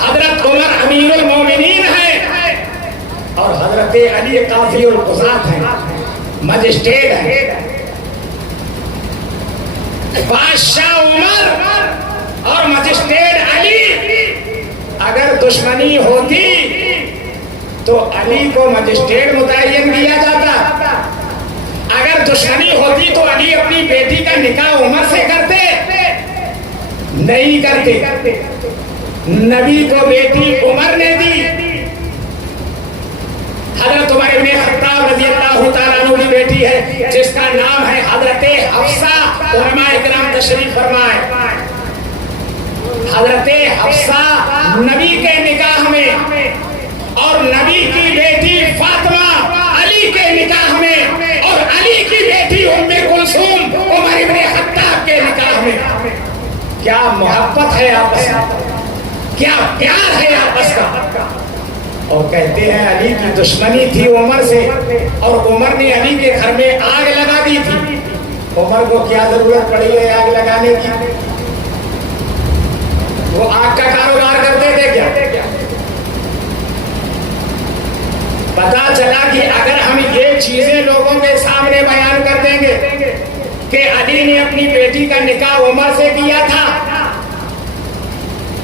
حضرت عمر امیر المومنین ہے اور حضرت علی قاضی القضات ہیں، مجسٹریٹ ہیں۔ بادشاہ عمر اور مجسٹریٹ علی اگر دشمنی ہوتی تو علی کو مجسٹریٹ متعین کیا جاتا، اگر دشمنی ہوتی تو علی اپنی بیٹی کا نکاح عمر سے کرتے، نہیں کرتے۔ نبی کو بیٹی عمر نے دی، حضرت عمر بن خطاب رضی اللہ تعالیٰ عنہ کی بیٹی ہے جس کا نام ہے حضرت حفصہ۔ علماء اکرام تشریف فرمائے، حضرت حفصہ نبی کے نکاح میں اور نبی کی بیٹی فاطمہ علی کے نکاح میں اور علی کی بیٹی ام کلثوم عمر بن خطاب کے نکاح میں۔ کیا محبت ہے آپس میں، کیا پیار ہے آپس کا۔ اور کہتے ہیں علی کی دشمنی تھی عمر سے، اور عمر نے علی کے گھر میں آگ لگا دی تھی۔ عمر کو کیا ضرورت پڑی ہے آگ لگانے کی؟ وہ آگ کا کاروبار کرتے تھے کیا؟ پتا چلا کہ اگر ہم یہ چیزیں لوگوں کے سامنے بیان کر دیں گے کہ علی نے اپنی بیٹی کا نکاح عمر سے کیا تھا،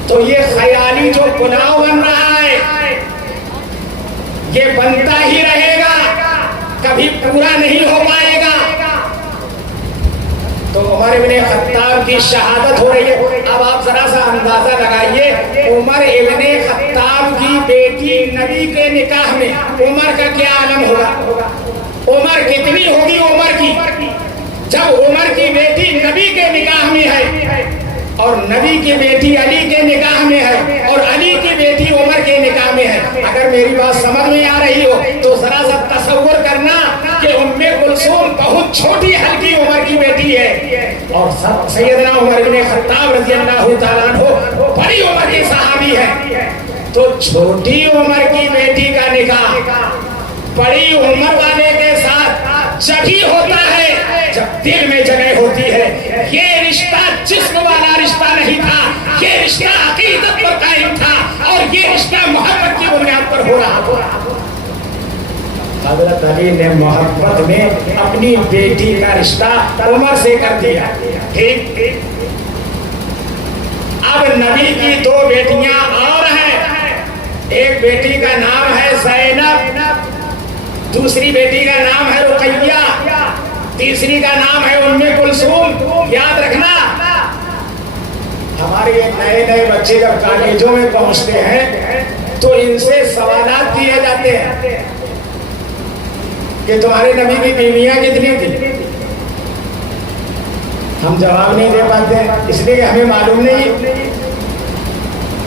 تو یہ خیالی جو پلاؤ بن رہا ہے یہ بنتا ہی رہے گا، کبھی پورا نہیں ہو پائے گا۔ تو عمر ابن خطاب کی شہادت ہو رہی ہے۔ اب آپ ذرا سا اندازہ لگائیے، عمر ابن خطاب کی بیٹی نبی کے نکاح میں عمر کا کیا عالم ہوگا؟ عمر کتنی ہوگی عمر کی؟ جب عمر کی بیٹی نبی کے نکاح میں ہے اور نبی کی بیٹی علی کے نکاح میں ہے اور علی کی بیٹی عمر کے نکاح میں ہے۔ اگر میری بات سمجھ میں آ رہی ہو تو ذرا سا تصور کرنا کہ ام کلثوم بہت چھوٹی ہلکی عمر کی بیٹی ہے اور سیدنا عمر بن خطاب رضی اللہ تعالیٰ عنہ بڑی عمر کی صحابی ہے۔ تو چھوٹی عمر کی بیٹی کا نکاح بڑی عمر والے کے ساتھ جب ہی ہوتا ہے جب دل میں جگہ ہوتی ہے۔ یہ رشتہ جسم والا رشتہ نہیں تھا، یہ رشتہ عقیدت پر قائم تھا اور یہ رشتہ محبت کی بنیاد پر ہو رہا تھا۔ حضرت علی نے محبت میں اپنی بیٹی کا رشتہ عمر سے کر دیا۔ ٹھیک، اب نبی کی دو بیٹیاں اور ہیں، ایک بیٹی کا نام ہے زینب، دوسری بیٹی کا نام ہے رقیہ، تیسری کا نام ہے ام کلثوم۔ یاد رکھنا، ہمارے نئے نئے بچے جب کالجوں میں پہنچتے ہیں تو ان سے سوالات کیے جاتے ہیں کہ تمہارے نبی کی بیویاں کتنی تھی؟ ہم جواب نہیں دے پاتے اس لیے ہمیں معلوم نہیں۔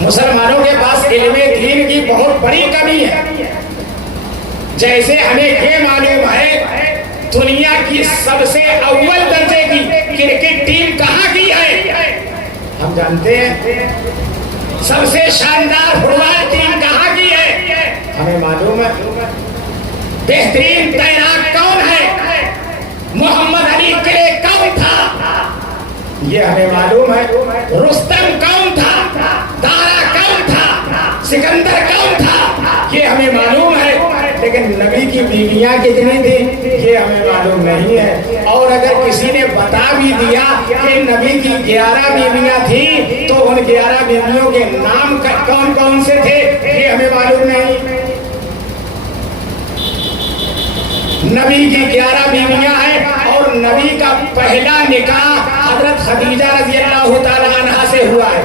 مسلمانوں کے پاس علم دین کی بہت بڑی کمی ہے۔ جیسے ہمیں یہ معلوم ہے دنیا کی سب سے اول درجے کی کرکٹ ٹیم کہاں کی ہے، ہم جانتے ہیں سب سے شاندار فٹ بال ٹیم کہاں کی ہے، ہمیں معلوم ہے بہترین تیراک کون ہے، محمد علی قلعے کون تھا، یہ ہمیں معلوم ہے، رستم کون تھا، دارا کون تھا، سکندر کون تھا، یہ ہمیں معلوم ہے۔ لیکن نبی کی بیویاں کتنی تھیں یہ ہمیں معلوم نہیں ہے، اور اگر کسی نے بتا بھی دیا کہ نبی کی 11 بیویاں تھیں تو ان 11 بیویوں کے نام کون کون سے تھے یہ ہمیں معلوم نہیں۔ نبی کی 11 بیویاں ہیں، اور نبی کا پہلا نکاح حضرت خدیجہ رضی اللہ تعالی عنہا سے ہوا ہے۔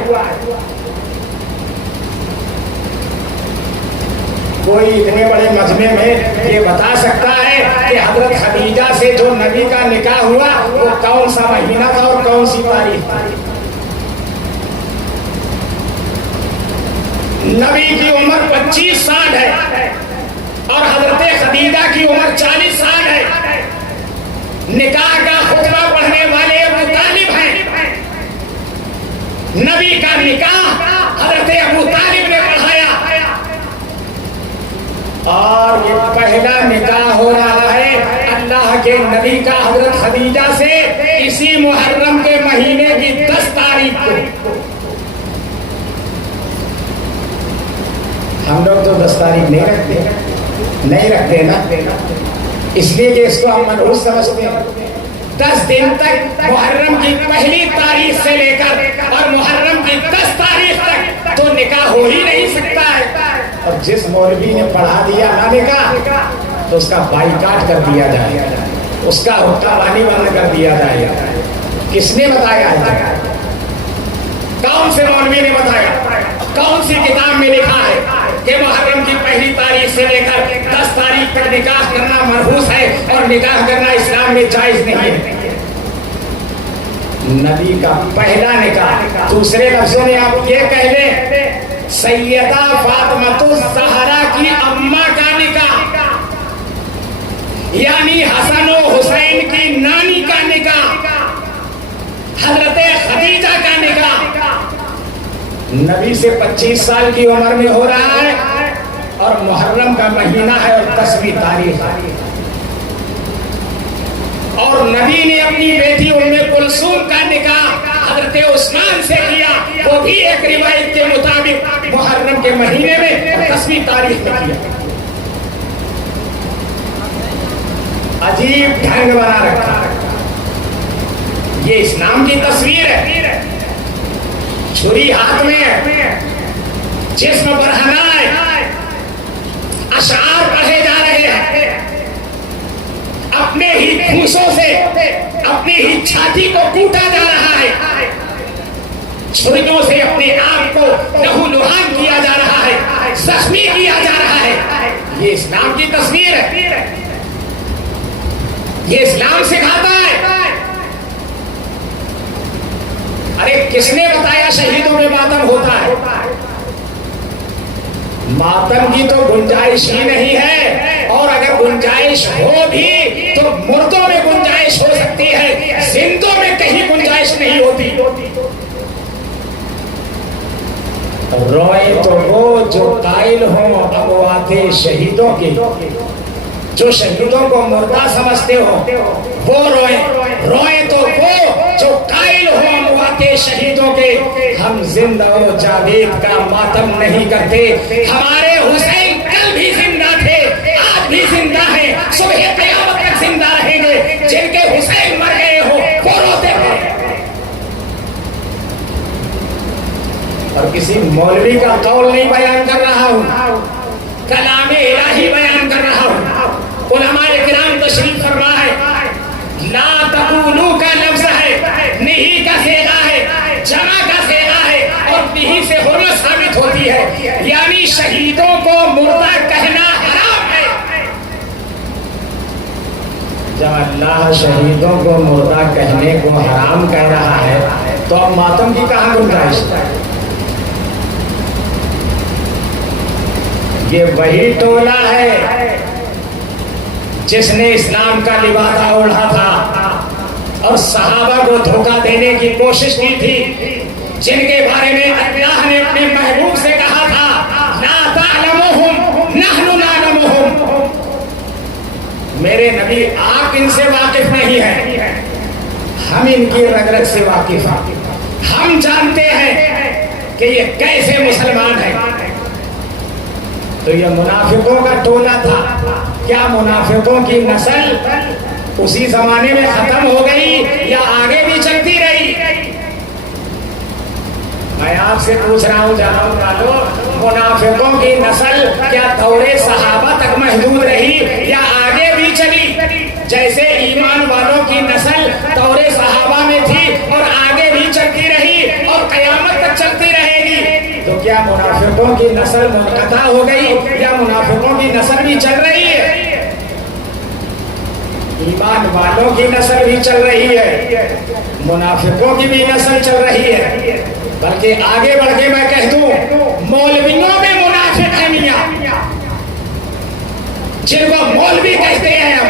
کوئی اتنے بڑے مجمع میں یہ بتا سکتا ہے کہ حضرت خدیجہ سے جو نبی کا نکاح ہوا وہ کون سا مہینہ تھا اور کون سی تاریخ تھی؟ نبی کی عمر 25 سال ہے اور حضرت خدیجہ کی عمر 40 سال ہے۔ نکاح کا خطبہ پڑھنے والے ابو طالب ہیں۔ نبی کا نکاح حضرت ابو طالب نے پڑھایا، اور یہ پہلا نکاح ہو رہا ہے اللہ کے نبی کا حضرت خدیجہ سے اسی محرم کے مہینے کی 10 تاریخ کو۔ ہم لوگ تو 10 تاریخ نہیں رکھتے نا، اس لیے کہ اس کو ہم منحوس سمجھتے ہیں۔ 10 دن تک محرم کی پہلی تاریخ سے لے کر اور محرم کی 10 تاریخ تک تو نکاح ہو ہی نہیں سکتا ہے، اور جس مولوی نے پڑھا دیا نہ نکاح تو اس کا بائیکاٹ کر دیا جائے، اس کا حکم بانی بند کر دیا جائے۔ کس نے بتایا ہے؟ کون سے مولوی نے بتایا؟ کون سی کتاب میں لکھا ہے کہ محرم کی پہلی تاریخ سے لے کر 10 تاریخ تک نکاح کرنا مرخوص ہے اور نکاح کرنا اسلام میں جائز نہیں ہے؟ نبی کا پہلا نکاح، دوسرے لفظوں میں آپ یہ کہہ لیں سیدہ فاطمہ الزہرا کی اماں کا نکاح، یعنی حسن و حسین کی نانی کا نکاح، حضرت خدیجہ کا نکاح نبی سے 25 سال کی عمر میں ہو رہا ہے، اور محرم کا مہینہ ہے اور 10ویں تاریخ ہے، اور نبی نے اپنی بیٹی ام کلثوم کا نکاح حضرت عثمان سے کیا، وہ بھی ایک روایت کے مطابق محرم کے مہینے میں اور 10ویں تاریخ میں کیا۔ عجیب ڈھنگ بنا رکھا، یہ اسلام کی تصویر ہے۔ چھری ہاتھ میں ہے، جسم پر حنا ہے، اشعار پڑھے جا رہے ہیں، اپنے ہی پھوسوں سے اپنی ہی چھاتی کو کوٹا جا رہا ہے، چھریوں سے اپنے آپ کو لہو لہان کیا جا رہا ہے، زخمی کیا جا رہا ہے۔ یہ اسلام کی تصویر ہے، یہ اسلام سکھاتا ہے۔ ارے کس نے بتایا شہیدوں میں ماتم ہوتا ہے؟ ماتم کی تو گنجائش ہی نہیں ہے، اور اگر گنجائش ہو بھی تو مردوں میں گنجائش ہو سکتی ہے، زندوں میں کہیں گنجائش نہیں ہوتی۔ روئے تو وہ جو قائل ہوں اموات شہیدوں کی، جو شہیدوں کو مردہ سمجھتے ہو وہ روئے تو وہ جو قائل ہو اموات شہیدوں کے۔ ہم زندہ و جاوید کا ماتم نہیں کرتے، ہمارے حسین کل بھی زندہ تھے، آج بھی زندہ ہیں، صبح قیامت تک زندہ رہیں گے۔ جن کے حسین مر گئے ہو وہ روتے ہیں۔ اور کسی مولوی کا قول نہیں بیان کر رہا ہوں، کلام الہی بیان کر رہا ہوں۔ علماء کرام تشریف فرما ہے، لا تقولوا کا لفظ ہے، نہیں کا صیغہ ہے، جمع کا صیغہ ہے، اور نہیں سے حرمت ثابت ہوتی ہے، یعنی شہیدوں کو مردہ کہنا حرام ہے۔ جب اللہ شہیدوں کو مردہ کہنے کو حرام کہہ رہا ہے تو اب ماتم کی کہاں گنجائش ہے؟ یہ وہی ٹولہ ہے جس نے اسلام کا لبادہ اوڑھا تھا اور صحابہ کو دھوکہ دینے کی کوشش کی تھی، جن کے بارے میں اللہ نے اپنے محبوب سے کہا تھا لا تعلمهم نحن نعلمهم۔ میرے نبی آپ ان سے واقف نہیں ہیں، ہم ان کی رگ رگ سے واقف ہیں، ہم جانتے ہیں کہ یہ کیسے مسلمان ہیں۔ تو یہ منافقوں کا ٹولہ تھا، کیا منافقوں کی نسل اسی زمانے میں ختم ہو گئی یا آگے بھی چلتی رہی؟ میں آپ سے پوچھ رہا ہوں جناب والوں، منافقوں کی نسل کیا دور صحابہ تک محدود رہی یا آگے بھی چلی؟ جیسے ایمان والوں کی نسل دور صحابہ میں تھی اور آگے بھی چلتی رہی اور قیامت تک چلتی رہے گی، تو کیا منافقوں کی نسل منقطع ہو گئی یا منافقوں کی نسل بھی چل رہی ہے؟ ایمان والوں کی نسل بھی چل رہی ہے، منافقوں کی بھی نسل چل رہی ہے، بلکہ آگے بڑھ کے میں کہہ دوں مولویوں میں منافق ہیں میاں، جن کو مولوی کہتے ہیں ہم،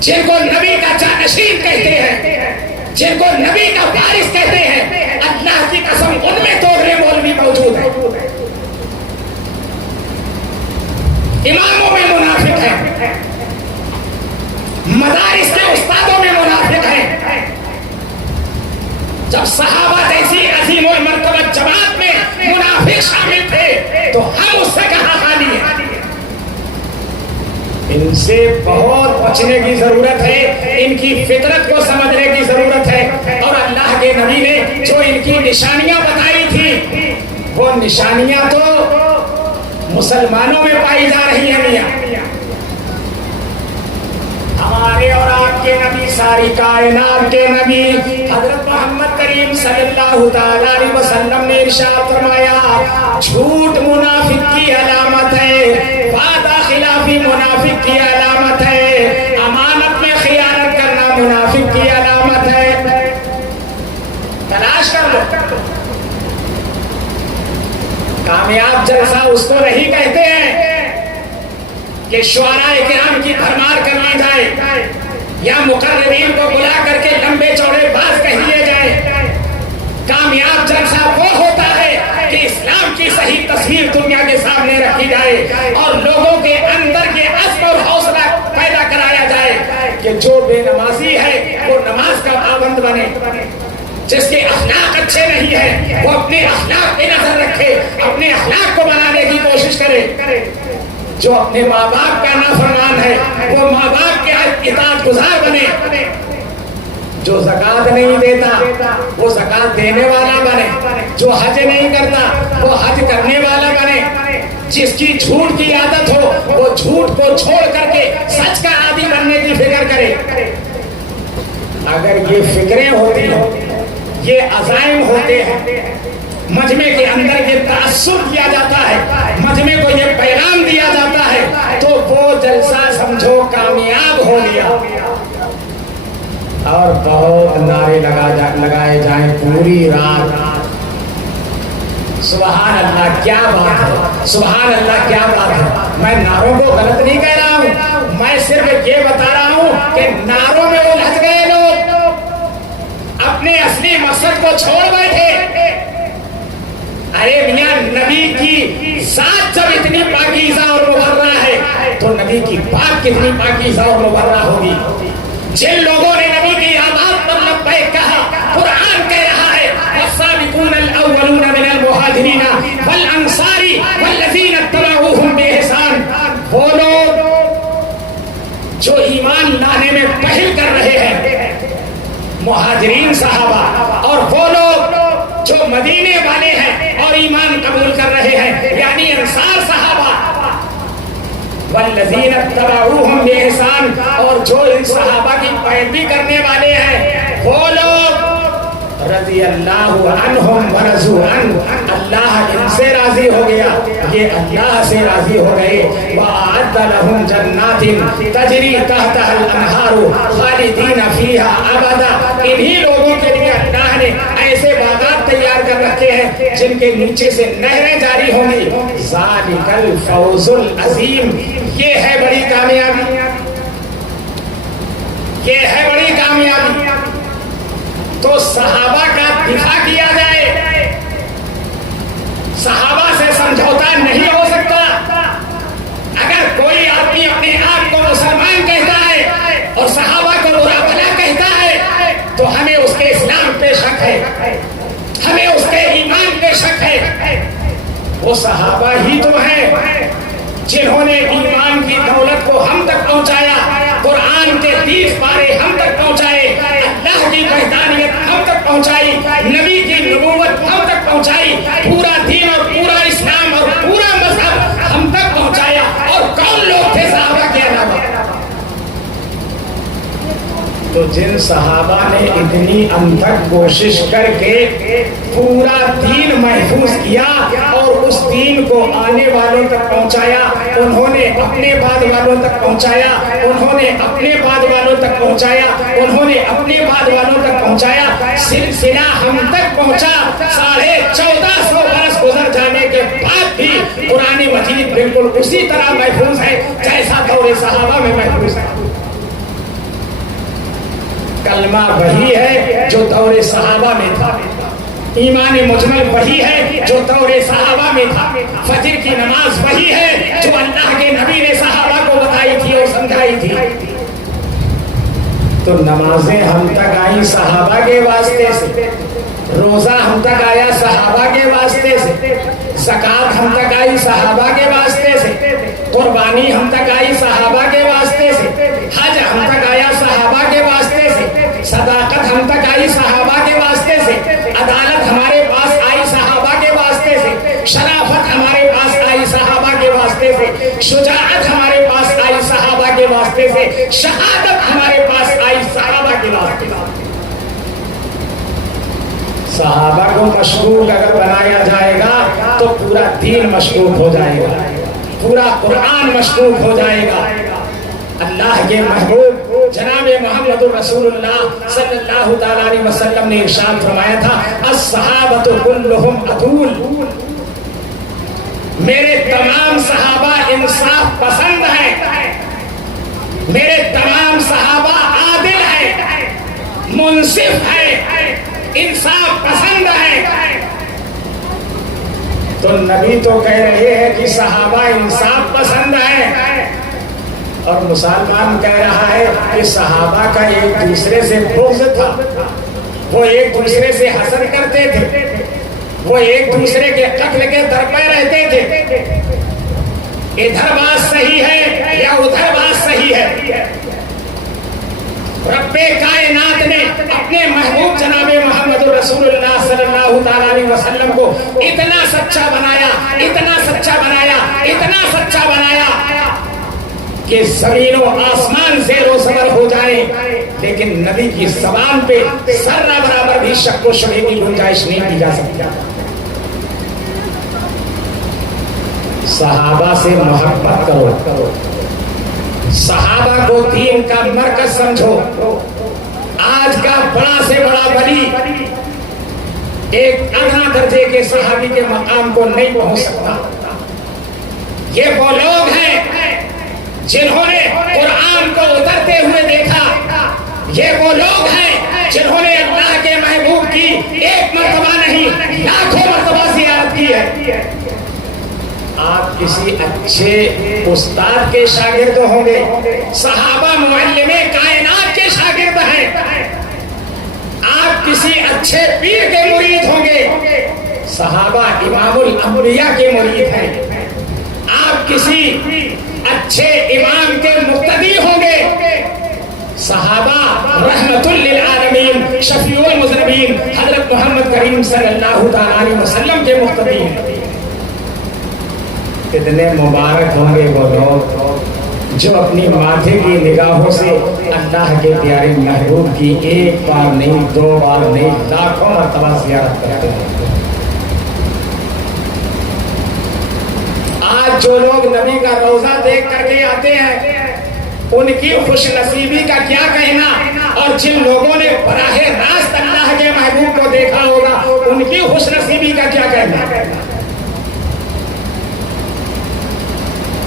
جن کو نبی کا جانشین کہتے ہیں، جن کو نبی کا وارث کہتے ہیں، اللہ کی قسم ان میں توڑنے مولوی موجود ہیں، اماموں میں منافق ہیں، مدارس کے استادوں میں منافق ہیں۔ جب صحابہ جیسی عظیم المرتبہ جماعت میں منافق شامل تھے تو ہم اس سے کہاں خالی ہیں؟ ان سے بہت بچنے کی ضرورت ہے، ان کی فطرت کو سمجھنے کی ضرورت ہے، اور اللہ کے نبی نے جو ان کی نشانیاں بتائی تھی وہ نشانیاں تو مسلمانوں میں پائی جا رہی ہیں میاں۔ ہمارے اور آپ کے نبی، ساری کائنات کے نبی حضرت محمد کریم صلی اللہ تعالی علیہ وسلم نے ارشاد فرمایا جھوٹ منافق کی علامت ہے، وعدہ خلافی منافق کی علامت ہے، امانت میں خیانت کرنا منافق کی علامت ہے۔ تلاش کر لو، کامیاب جلسہ اس کو نہیں کہتے ہیں کہ شعراء کرام کی بھرمار کروائی جائے یا مقررین کو بلا کر کے لمبے چوڑے باز کہہ دیے جائے۔ کامیاب جلسہ وہ ہوتا ہے کہ اسلام کی صحیح تصویر دنیا کے سامنے رکھی جائے اور لوگوں کے اندر کے عزم اور حوصلہ پیدا کرایا جائے کہ جو بے نمازی ہے وہ نماز کا پابند بنے، جس کے اخلاق اچھے نہیں ہیں وہ اپنے اخلاق پہ نظر رکھے، اپنے اخلاق کو بنانے کی کوشش کرے، جو اپنے ماں باپ کا نافرمان ہے وہ ماں باپ کے اطاعت گزار بنے، جو زکوٰۃ نہیں دیتا وہ زکوٰۃ دینے والا بنے، جو حج نہیں کرتا وہ حج کرنے والا بنے، جس کی جھوٹ کی عادت ہو وہ جھوٹ کو چھوڑ کر کے سچ کا عادی بننے کی فکر کرے۔ اگر یہ فکریں ہوتی ہیں، یہ عزائم ہوتے ہیں، مجمع کے اندر یہ تأثر کیا جاتا ہے، مجمع کو یہ پیغام دیا جاتا ہے، تو وہ جلسہ سمجھو کامیاب ہو گیا۔ اور بہت نعرے لگائے جائیں پوری رات، سبحان اللہ کیا بات ہے، سبحان اللہ کیا بات ہے۔ میں نعروں کو غلط نہیں کہہ رہا ہوں، میں صرف یہ بتا رہا ہوں کہ نعروں میں وہ لگ گئے لوگ، اپنے اصلی مقصد کو چھوڑ بیٹھے۔ ارے میاں نبی کی ذات جب اتنی پاکیزہ اور مبرہ ہے تو نبی کی بات کتنی پاکیزہ اور مبرہ ہوگی۔ جن لوگوں نے نبی کی عادات پر لبیک کہا، قرآن کہہ رہا ہے والسابقون الاولون من المہاجرین والانصار والذین اتبعوہم بإحسان، وہ لوگ جو ایمان لانے میں پہل کر رہے ہیں، مہاجرین صحابہ، اور وہ لوگ جو مدینے والے ہیں اور ایمان قبول کر رہے ہیں یعنی انصار صحابہ، والذین اتبعوہم بإحسان، اور جو ان صحابہ کی پیروی کرنے والے ہیں وہ لوگ رضی اللہ عنہم ورضوا عنہ، اللہ ان سے راضی ہو گیا، یہ اللہ سے راضی ہو گئے۔ وَأَعَدَّ لَهُمْ جَنَّاتٍ تَجْرِي تَحْتَهَا الْأَنْهَارُ خَالِدِينَ فِيهَا أَبَدًا، انہی لوگوں کے لیے اللہ نے ایسے باغات تیار کر رکھے ہیں جن کے نیچے سے نہریں جاری ہوں گی۔ ذَلِكَ الْفَوْزُ الْعَظِيمُ، یہ ہے بڑی کامیابی، یہ ہے بڑی کامیابی۔ تو صحابہ کا دفاع کیا جائے، صحابہ سے سمجھوتا نہیں ہو سکتا۔ اگر کوئی آدمی اپنے آپ کو مسلمان کہتا ہے اور صحابہ کو برا بھلا کہتا ہے تو ہمیں اس کے اسلام پہ شک ہے، ہمیں اس کے ایمان پہ شک ہے۔ وہ صحابہ ہی تو ہیں جنہوں نے ایمان پہنچائی، نبی کی نبوت ہم تک پہنچائی، پورا دین اور پورا اسلام اور پورا مذہب ہم تک پہنچایا. اور کون لوگ تھے صحابہ کے علاوہ؟ تو جن صحابہ نے اتنی انتھک کوشش کر کے پورا دین محفوظ کیا اور اس دین کو آنے والوں تک پہنچایا، انہوں نے اپنے بعد والوں تک پہنچایا، انہوں نے اپنے بعد والوں تک پہنچایا، انہوں نے اپنے بعد والوں تک پہنچایا. سلسلہ ہم تک پہنچا. 1450 برس گزر جانے کے بعد بھی قرآن مجید بالکل اسی طرح محفوظ ہے جیسا دور صحابہ میں محفوظ ہے. کلمہ وہی ہے جو دور صحابہ میں تھا، ایمان مجمل وہی ہے جو دور صحابہ میں تھا، فجر کی نماز وہی ہے جو اللہ کے نبی نے صحابہ کو بتائی تھی اور سمجھائی تھی. تو نمازیں ہم تک آئی صحابہ کے واسطے سے، روزہ ہم تک آیا صحابہ کے واسطے سے، زکوٰۃ ہم تک آئی صحابہ کے واسطے سے، قربانی ہم تک آئی صحابہ کے واسطے سے، حج ہم تک آیا صحابہ کے واسطے سے، صداقت ہم تک آئی صحابہ کے واسطے سے، عدالت ہمارے پاس آئی صحابہ کے واسطے سے، شرافت ہمارے پاس آئی صحابہ کے واسطے سے، شجاعت ہمارے پاس آئی صحابہ کے واسطے سے، شہادت ہمارے پاس آئی صحابہ کے واسطے سے. صحابہ کو مشکوک اگر بنایا جائے گا تو پورا دین مشکوک ہو جائے گا، پورا قرآن مشکوک ہو جائے گا. اللہ کے محبوب جناب محمد رسول اللہ صلی اللہ تعالیٰ علیہ وسلم نے ارشاد فرمایا تھا الصحابۃ کلہم عدول، میرے تمام صحابہ انصاف پسند ہیں، میرے تمام صحابہ عادل ہیں، منصف ہیں، انصاف پسند ہے. تو نبی تو کہہ رہے ہیں کہ صحابہ انصاف پسند ہیں، اور مسلمان کہہ رہا ہے کہ صحابہ کا ایک دوسرے سے بغض تھا، وہ ایک دوسرے سے حسد کرتے تھے، وہ ایک دوسرے کے قتل کے درپے رہتے تھے. ادھر بات صحیح ہے یا ادھر بات صحیح ہے؟ رب کائنات نے اپنے محبوب جناب محمد رسول اللہ صلی اللہ تعالیٰ علیہ وسلم کو اتنا سچا بنایا، اتنا سچا بنایا، اتنا سچا بنایا کہ زمین و آسمان زیر و زبر ہو جائیں، لیکن نبی کی زبان پہ ذرہ برابر بھی شک و شبہ کی گنجائش نہیں کی جا سکتی. صحابہ سے محبت کرو، صحابہ کو دین کا مرکز سمجھو. آج کا بڑا سے بڑا ولی ایک ادنا درجے کے صحابی کے مقام کو نہیں پہنچ سکتا. یہ وہ لوگ ہیں جنہوں نے قرآن کو اترتے ہوئے دیکھا، یہ وہ لوگ ہیں جنہوں نے اللہ کے محبوب کی ایک مرتبہ نہیں لاکھوں مرتبہ زیارت کی ہے. آپ کسی اچھے استاد کے شاگرد ہوں گے، صحابہ معلم کائنات کے شاگرد ہیں. آپ کسی اچھے پیر کے مرید ہوں گے، صحابہ امام الانبیاء کے مرید ہیں. آپ کسی اچھے امام کے مقتدی ہوں گے، صحابہ رحمت للعالمین شفیع المذنبین حضرت محمد کریم صلی اللہ تعالیٰ علیہ وسلم کے مقتدی ہیں. کتنے مبارک ہوں گے وہ لوگ جو اپنی ماتھے کی نگاہوں سے اللہ کے پیارے محبوب کی ایک بار نہیں، دو بار نہیں، لاکھوں مرتبہ زیارت کرتے ہیں. آج جو لوگ نبی کا روضہ دیکھ کر کے آتے ہیں ان کی خوش نصیبی کا کیا کہنا، اور جن لوگوں نے براہ راست اللہ کے محبوب کو دیکھا ہوگا ان کی خوش نصیبی کا کیا کہنا.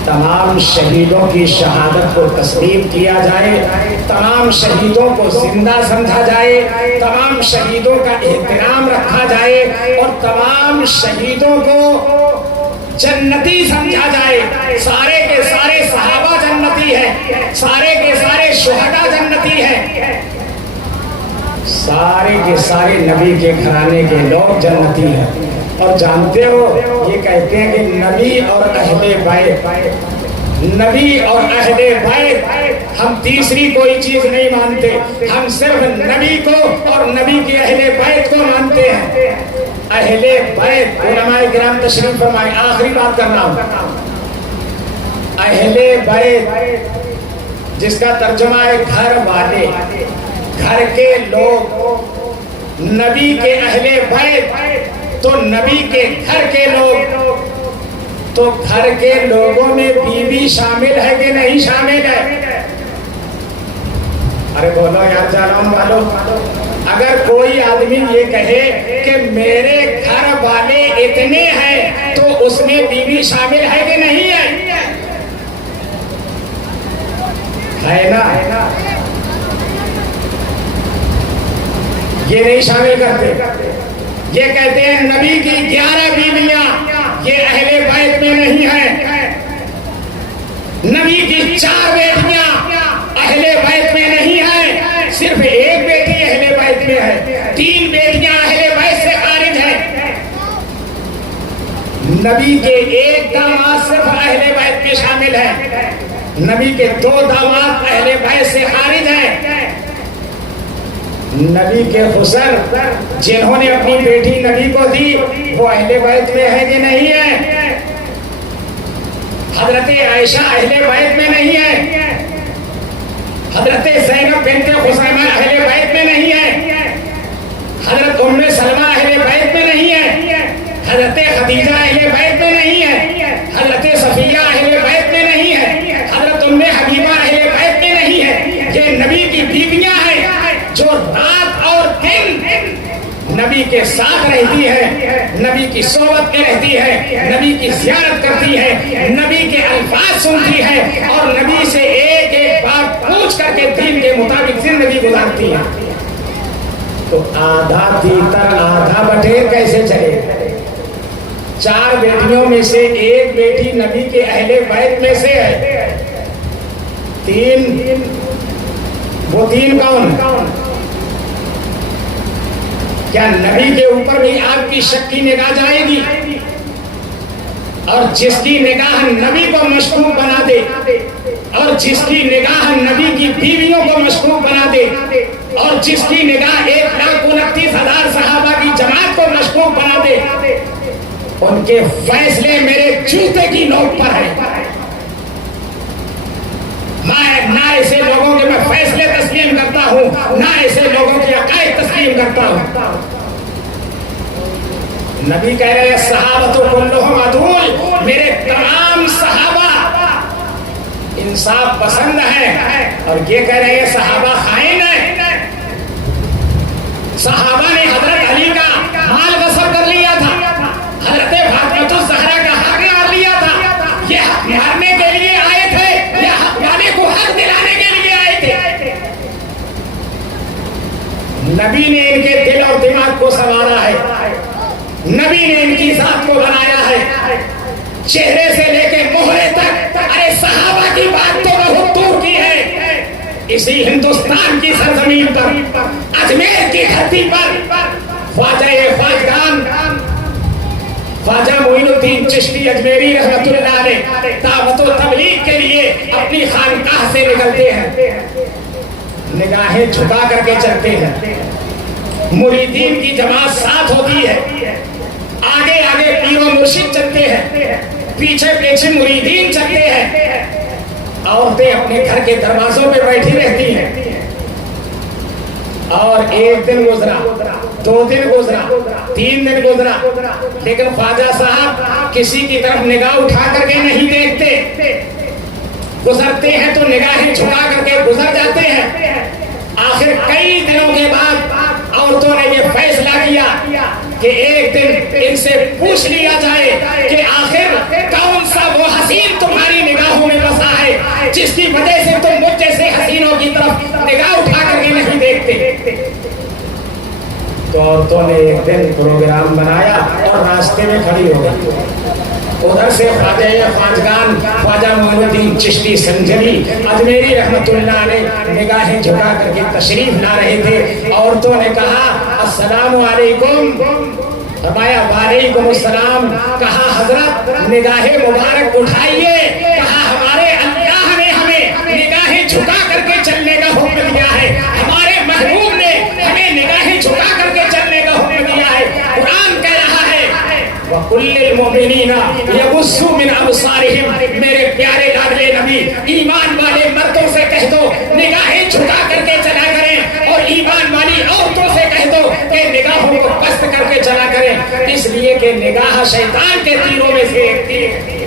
تمام شہیدوں کی شہادت کو تسلیم کیا جائے، تمام شہیدوں کو زندہ سمجھا جائے، تمام شہیدوں کا احترام رکھا جائے، اور تمام شہیدوں کو جنتی سمجھا جائے. سارے کے سارے صحابہ جنتی ہیں، سارے کے سارے شہداء جنتی ہیں، سارے کے سارے نبی کے گھرانے کے لوگ جنتی ہیں. اور جانتے ہو یہ کہتے ہیں کہ نبی اور اہل بیت، نبی اور اہل بیت ہم تیسری کوئی چیز نہیں مانتے، ہم صرف نبی کو اور نبی کی اہل بیت کو مانتے ہیں۔ اہل بیت علماء کرام تشریف فرمائے، آخری بات کرنا ہوں۔ اہل بیت جس کا ترجمہ ہے گھر والے، گھر کے لوگ، نبی کے اہل بیت تو نبی کے گھر کے لوگ، تو گھر کے لوگوں میں بیوی شامل ہے کہ نہیں شامل ہے؟ ارے بولو یار جانم والو، اگر کوئی آدمی یہ کہے کہ میرے گھر والے اتنے ہیں تو اس میں بیوی شامل ہے کہ نہیں ہے؟ ہے نا؟ یہ نہیں شامل کرتے، یہ کہتے ہیں نبی کی 11 بیویاں یہ اہل بیت میں نہیں ہیں، نبی کی 4 بیٹیاں اہل بیت میں نہیں ہیں، صرف ایک بیٹی اہل بیت میں ہے، 3 بیٹیاں اہل بیت سے خارج ہیں، نبی کے 1 داماد صرف اہل بیت میں شامل ہے، نبی کے 2 داماد اہل بیت سے خارج ہیں۔ نبی کے خسر جنہوں نے اپنی بیٹی نبی کو دی وہ اہل بیت میں ہے کہ نہیں ہے؟ حضرت عائشہ اہل بیت میں نہیں ہے، حضرت زینب بنت خزیمہ اہل بیت میں نہیں ہے، حضرت ام سلمہ اہل بیت میں نہیں ہے، حضرت خدیجہ اہل بیت میں نہیں ہے، حضرت صفیہ اہل بیت میں نہیں ہے، حضرت ام حبیبہ اہل بیت میں نہیں ہے۔ یہ نبی کی بیویاں ہیں جو رات اور دن نبی کے ساتھ رہتی ہے، نبی کی صحبت میں رہتی ہے، نبی کی زیارت کرتی ہے، نبی کے الفاظ سنتی ہے اور نبی سے ایک ایک بات پوچھ کر کے دین کے مطابق زندگی گزارتی ہے۔ تو آدھا تیتر آدھا بٹیر کیسے چلے؟ 4 بیٹیوں میں سے ایک بیٹی نبی کے اہل بیت میں سے ہے، 3 وہ 3 کون؟ کیا نبی کے اوپر بھی آپ کی شک کی نگاہ جائے گی؟ اور جس کی نگاہ نبی کو مشکوک بنا دے، اور جس کی نگاہ نبی کی بیویوں کو مشکوک بنا دے، اور جس کی نگاہ 1,29,000 صحابہ کی جماعت کو مشکوک بنا دے، ان کے فیصلے میرے جوتے کی نوک پر ہیں۔ میں نہ ایسے لوگوں کے میں فیصلے تسلیم کرتا ہوں، نہ ایسے لوگوں کے عقائد تسلیم کرتا ہوں۔ نبی کہہ رہے ہیں صحابۃ کلھم عدول، میرے تمام صحابہ انصاف پسند ہیں، اور یہ کہہ رہے ہیں صحابہ خائن ہیں۔ صحابہ نے حضرت علی کا مال غصب کر لیا تھا، حضرت فاطمہ الزہرا کا حق مار لیا تھا، یہ حق مارنے کے لیے آئے تھے یا حق والے کو حق دلانے کے لیے آئے تھے؟ نبی نے ان کے دل اور دماغ کو سنوارا ہے، نبی نے ان کی ذات کو بنایا ہے، چہرے سے لے کے مہرے تک۔ ارے صحابہ کی بات تو بہت دور کی ہے، اسی ہندوستان کی سرزمین پر، اجمیر کی دھرتی پر خواجہ خواجگان خواجہ معین الدین چشتی اجمیری رحمت اللہ علیہ دعوت و تبلیغ کے لیے اپنی خانقاہ سے نکلتے ہیں، نگاہیں جھکا کر کے چلتے ہیں، مریدین کی جماعت ساتھ ہوتی ہے، آگے آگے پیر و مرشد چلتے ہیں، پیچھے پیچھے مریدین چلتے ہیں، عورتیں اپنے گھر کے دروازوں پہ بیٹھی رہتی ہیں۔ اور 1 دن گزرا، 2 دن گزرا، 3 دن گزرا، لیکن خواجہ صاحب کسی کی طرف نگاہ اٹھا کر کے نہیں دیکھتے، گزرتے ہیں تو نگاہیں جھکا کر کے گزر جاتے ہیں۔ آخر کئی دنوں کے بعد عورتوں نے یہ فیصلہ کیا کہ ایک دن ان سے پوچھ لیا جائے کہ آخر کون سا وہ حسین تمہاری نگاہوں میں بسا ہے جس کی وجہ سے تم مجھ جیسے حسینوں کی طرف نگاہ اٹھا کر کے نہیں دیکھتے۔ تو عورتوں نے ایک دن پروگرام بنایا اور راستے میں کھڑی ہو گئی، ادھر سے خواجہ خواجگان خواجہ معین الدین چشتی سنجری اجمیری رحمت اللہ علیہ نگاہیں جھکا کر کے تشریف لا رہے تھے۔ عورتوں نے کہا السلام علیکم، فرمایا وعلیکم السلام، کہا حضرت نگاہیں مبارک اٹھائیے، کہا ہمارے کل المؤمنین یغضوا من ابصارہم، میرے پیارے لاڈلے نبی ایمان والے مردوں سے کہہ دو نگاہیں جھکا کر کے چلا کریں، اور ایمان والی عورتوں سے کہہ دو کہ نگاہوں کو پست کر کے چلا کریں، اس لیے کہ نگاہ شیطان کے تیروں میں سے ایک تیر ہے۔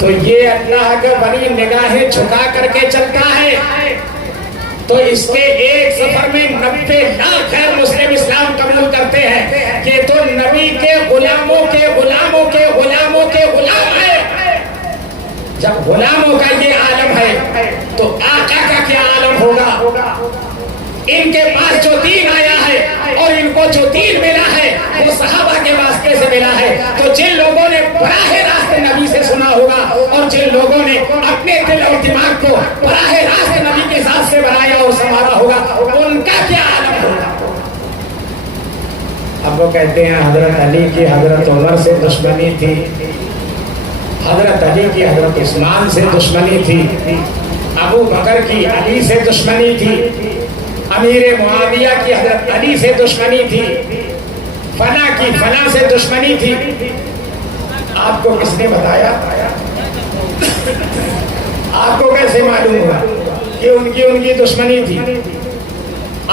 تو یہ اللہ کا بنی نگاہیں جھکا کر کے چلتا ہے، تو اس کے ایک سفر میں 90 لاکھ غیر مسلم اسلام قبول کرتے ہیں کہ تو نبی کے غلاموں کے غلاموں کے غلاموں کے غلام ہے۔ جب غلاموں کا یہ عالم ہے تو آقا کا کیا عالم ہوگا؟ ان کے پاس جو دین آیا ہے اور ان کو جو دین ملا ہے وہ صحابہ کے واسطے سے ملا ہے، تو جن لوگوں نے براہ راست نبی سے سنا ہوگا اور جن لوگوں نے اپنے دل اور دماغ کو براہ راست نبی کے ساتھ سے بنایا اور سنوارا ہوگا، ان کا کیا عالم ہوگا؟ اب وہ کہتے ہیں حضرت علی کی حضرت عمر سے دشمنی تھی، حضرت علی کی حضرت عثمان سے دشمنی تھی، ابو بکر کی علی سے دشمنی تھی، امیر معاویہ کی حضرت علی سے دشمنی تھی، فلاں کی فلاں سے دشمنی تھی۔ آپ کو کس نے بتایا؟ آپ کو کیسے معلوم ہوا کہ ان کی دشمنی تھی؟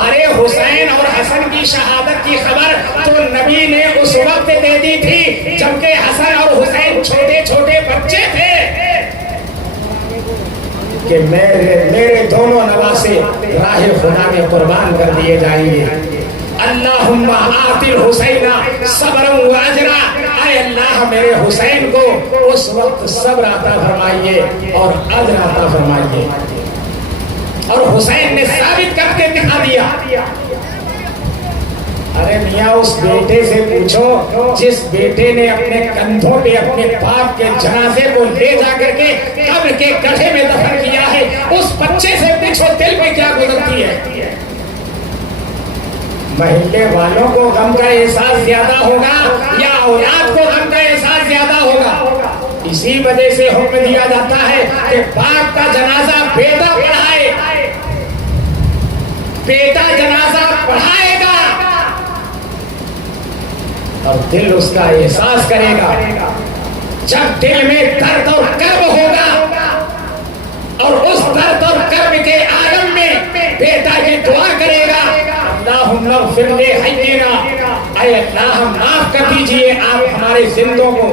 ارے حسین اور حسن کی شہادت کی خبر تو نبی نے اس وقت دے دی تھی جبکہ حسن اور حسین چھوٹے چھوٹے بچے تھے کہ میرے دونوں نواسے راہ خدا میں قربان کر دیے جائیں گے۔ اللہم آتی الحسین صبرا و اجرا، اے اللہ میرے حسین کو اس وقت صبر عطا فرمائیے اور اجر عطا فرمائیے۔ اور حسین نے ثابت کر کے دکھا دیا۔ ارے میاں اس بیٹے سے پوچھو جس بیٹے نے اپنے کندھوں پہ اپنے باپ کے جنازے کو لے جا کر کے قبر کے گڑھے میں دفن کیا ہے، اس بچے سے پوچھو دل میں کیا گزرتی ہے۔ محلے والوں کو غم کا احساس زیادہ ہوگا یا اولاد کو غم کا احساس زیادہ ہوگا؟ اسی وجہ سے حکم دیا جاتا ہے کہ باپ کا جنازہ بیٹا پڑھائے، بیٹا جنازہ پڑھائے گا اور دل اس کا احساس کرے گا۔ جب دل میں درد اور کرب ہوگا اور اس درد اور کرب کے عالم میں بیٹا یہ دعا کرے گا، اللہم اغفر لے حینا، اے اللہ معاف کر دیجئے آپ ہمارے زندوں کو،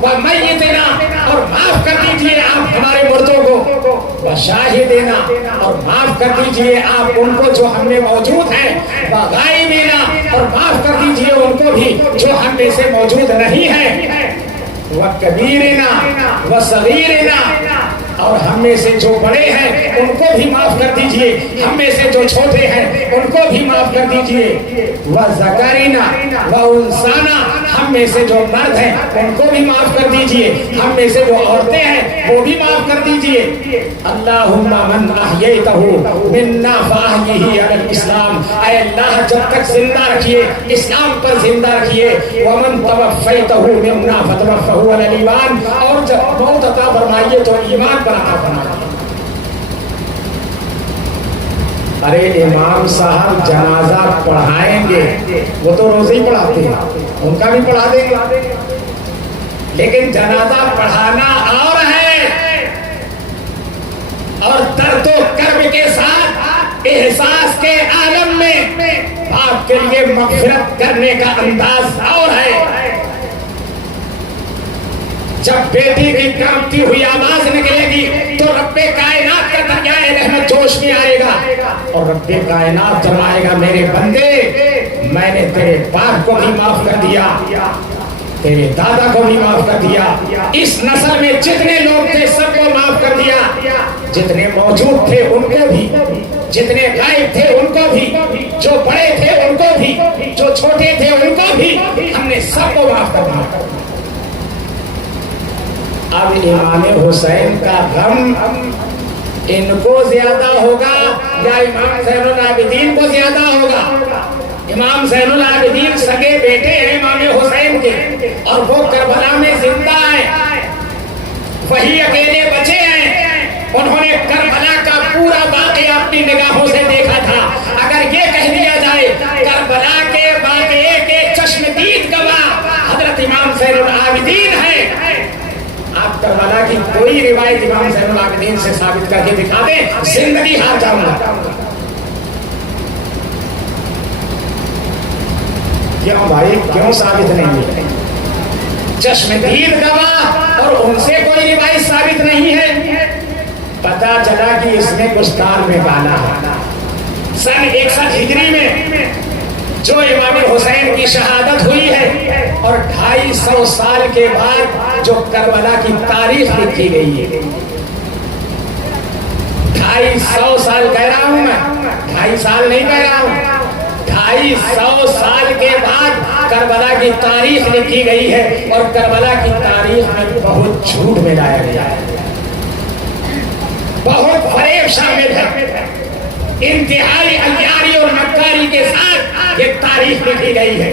ومیتنا، اور معاف کر دیجئے آپ ہمارے مردوں کو، وشاہدنا، اور معاف کر دیجئے آپ ان کو جو ہم میں موجود ہیں، وغائبنا، اور معاف کر دیجئے ان کو بھی جو ہم میں سے موجود نہیں ہیں، وکبیرنا وصغیرنا، اور ہم میں سے جو بڑے ہیں ان کو بھی معاف کر دیجئے، ہم میں سے جو چھوٹے ہیں ان کو بھی معاف کر دیجئے، وذکرنا وانثانا، ہم میں سے جو مرد ہیں ان کو بھی معاف کر دیجئے، ہم میں سے جو عورتیں ہیں وہ بھی معاف کر دیجئے۔ اللہم من احییتہ منا فاحیہ علی الاسلام، اے اللہ جب تک زندہ رکھیے اسلام پر زندہ رکھیے، ومن توفیتہ منا فتوفہ علی الایمان، اور جب موت عطا فرمائیے تو ایمان پر عطا فرمائیے۔ ارے امام صاحب جنازہ پڑھائیں گے، وہ تو روز ہی پڑھاتے ہیں، ان کا بھی پڑھا دیں گے، لیکن جنازہ پڑھانا اور ہے، اور درد و کرب کے ساتھ احساس کے عالم میں باپ کے لیے مغفرت کرنے کا انداز اور ہے۔ جب بیٹی کی کانپتی ہوئی آواز نکلے گی تو رب کائنات کا دریائے رحمت جوش میں آئے گا، اور رب کائنات جب آئے گا میرے بندے میں نے تیرے باپ کو بھی معاف کر دیا، تیرے دادا کو بھی معاف کر دیا، اس نسل میں جتنے لوگ تھے سب کو معاف کر دیا، جتنے موجود تھے ان کو بھی، جتنے غائب تھے ان کو بھی، جو بڑے تھے ان کو بھی، جو چھوٹے تھے ان کو بھی، ہم نے سب کو معاف کر دیا۔ اب امام حسین کا غم ان کو زیادہ ہوگا یا امام زین العابدین کو زیادہ ہوگا؟ امام زین العابدین سگے بیٹے ہیں امام حسین کے، اور وہ کربلا میں زندہ ہیں، وہی اکیلے بچے ہیں، انہوں نے کربلا کا پورا واقعہ اپنی نگاہوں سے دیکھا تھا۔ اگر یہ کہہ دیا جائے کربلا کے واقعے کے چشمے العابدین سے ثابت کر کے دکھا دیں، زندگی ہار جاؤں گا۔ کیوں بھائی، کیوں ثابت نہیں ہے؟ چشم دید گواہ اور ان سے کوئی روایت ثابت نہیں ہے۔ پتا چلا کہ اس نے کچھ تال میں بالا ہے۔ سن 61 ہجری میں جو امام حسین کی شہادت ہوئی ہے اور 250 سال کے بعد جو کربلا کی تاریخ لکھی گئی ہے، 250 سال کہہ رہا ہوں میں، 2.5 سال نہیں کہہ رہا ہوں، 250 سال کے بعد کربلا کی تاریخ لکھی گئی ہے اور کربلا کی تاریخ میں بہت جھوٹ ملایا گیا ہے، بہت فریب شامل ہے، انتہائی عیاری اور مکاری کے ساتھ یہ تاریخ لکھی گئی ہے۔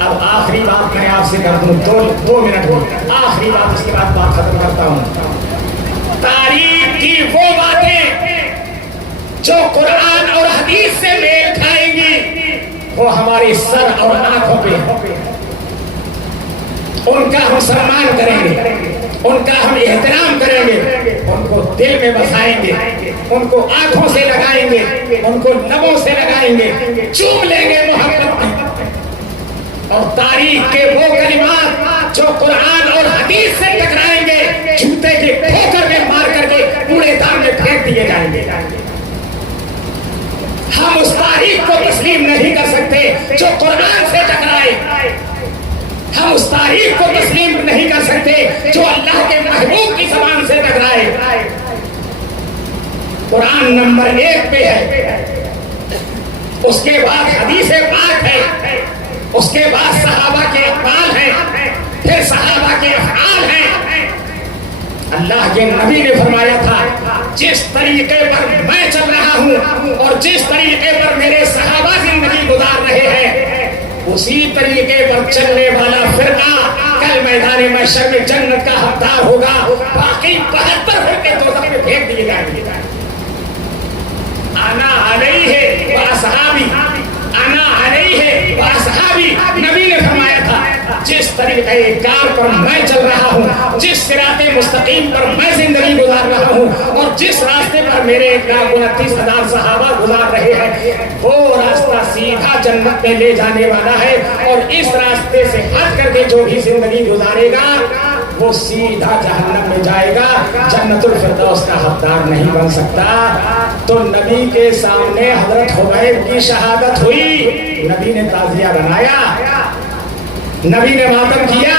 اب آخری بات میں آپ سے کر دوں، دو منٹ میں آخری بات، اس کے بعد بات ختم کرتا ہوں۔ تاریخ کی وہ باتیں جو قرآن اور حدیث سے میل کھائیں گی وہ ہماری سر اور آنکھوں پہ، ان کا ہم سمان کریں گے، ان کا ہم احترام کریں گے، ان کو دل میں بسائیں گے، ان کو آنکھوں سے لگائیں گے، ان کو لبوں سے لگائیں گے، چوم لیں گے محبت میں۔ اور تاریخ کے وہ کلمات جو قرآن اور حدیث سے ٹکرائیں گے، جوتے کے ٹھوکر میں مار کر کے کوڑے دان میں پھینک دیے جائیں گے۔ ہم اس تاریخ کو تسلیم نہیں کر سکتے جو قرآن سے ٹکرائے، ہم اس تاریخ کو تسلیم نہیں کر سکتے جو اللہ کے محبوب کی زبان سے ٹکرائے۔ قرآن نمبر 1 پہ ہے، اس کے بعد حدیث پاک ہے، اس کے بعد صحابہ کے اقوال ہیں، پھر صحابہ کے افعال ہیں۔ اللہ کے نبی نے فرمایا تھا جس طریقے پر میں چل رہا ہوں اور جس طریقے پر میرے صحابہ زندگی گزار رہے ہیں، اسی طریقے پر چلنے والا فرقہ کل میدان محشر میں جنت کا حقدار ہوگا، باقی 72 فرقے دوزخ میں پھینک دیے جائیں گے۔ انا علیہ واصحابی، انا علیہ واصحابی، نبی نے فرمایا تھا جس طریقے کار پر میں چل رہا ہوں، جس صراط مستقیم پر میں زندگی گزار رہا ہوں اور جس راستے پر میرے 1,29,000 صحابہ گزار رہے ہیں، وہ راستہ سیدھا جنت میں لے جانے والا ہے، اور اس راستے سے ہٹ کر کے جو بھی زندگی گزارے گا وہ سیدھا جہنم میں جائے گا، جنت الفردوس کا حقدار نہیں بن سکتا۔ تو نبی کے سامنے حضرت حبیب کی شہادت ہوئی، نبی نے تعزیہ بنایا، نبی نے ماتم کیا،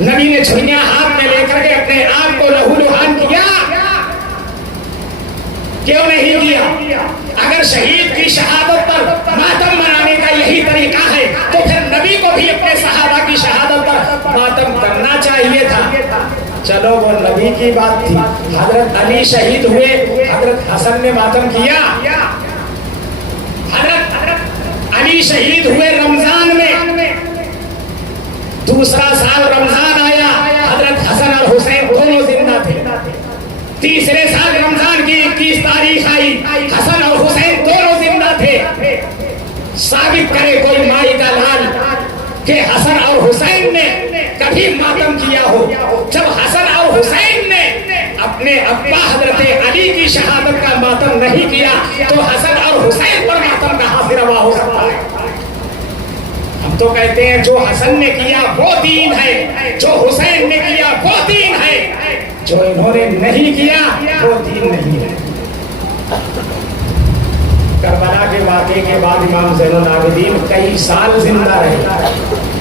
نبی نے چھریاں ہاتھ میں لے کر کے اپنے آپ کو لہو لہان کیا، کیوں نہیں کیا؟ اگر شہید کی شہادت پر ماتم منانے کا یہی طریقہ ہے تو پھر نبی کو بھی اپنے صحابہ کی شہادت پر ماتم کرنا چاہیے تھا۔ چلو وہ نبی کی بات تھی، حضرت علی شہید ہوئے، حضرت حسن نے ماتم کیا، حضرت علی شہید ہوئے رمضان میں، دوسرا سال رمضان آیا، حضرت حسن اور حسین دونوں زندہ تھے، تیسرے سال رمضان کی 21 تاریخ آئی، حسن اور حسین دونوں زندہ تھے۔ ثابت کرے کوئی مائی کا لال کہ حسن اور حسین نے کبھی ماتم کیا ہو۔ جب حسن اور حسین نے اپنے ابا حضرت علی کی شہادت کا ماتم نہیں کیا تو حسن اور حسین پر ماتم کہاں سے روا ہو سکتا ہے؟ ہم تو کہتے ہیں جو حسن نے کیا وہ دین ہے، جو حسین نے کیا وہ دین ہے، جو انہوں نے نہیں کیا وہ دین نہیں ہے۔ کربلا کے واقعے کے بعد امام زین العابدین کئی سال زندہ رہے۔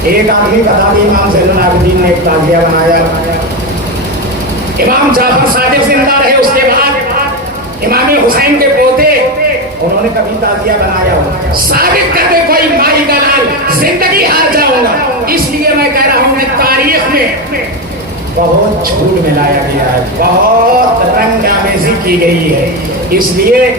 ایک آدمی بتا کہ امام زین العابدین نے ایک تعزیہ بنایا، امام جعفر صادق زندہ رہے، اس کے بعد امام حسین کے پوتے، انہوں نے کبھی تعزیہ بنایا ہو؟ ثابت کرتے کوئی مائی کا لال، زندگی ہار جاؤں گا۔ اس لیے میں کہہ رہا ہوں کہ تاریخ میں بہت جھوٹ ملایا گیا ہے، بہت رنگ آمیزی کی گئی ہے، اس لیے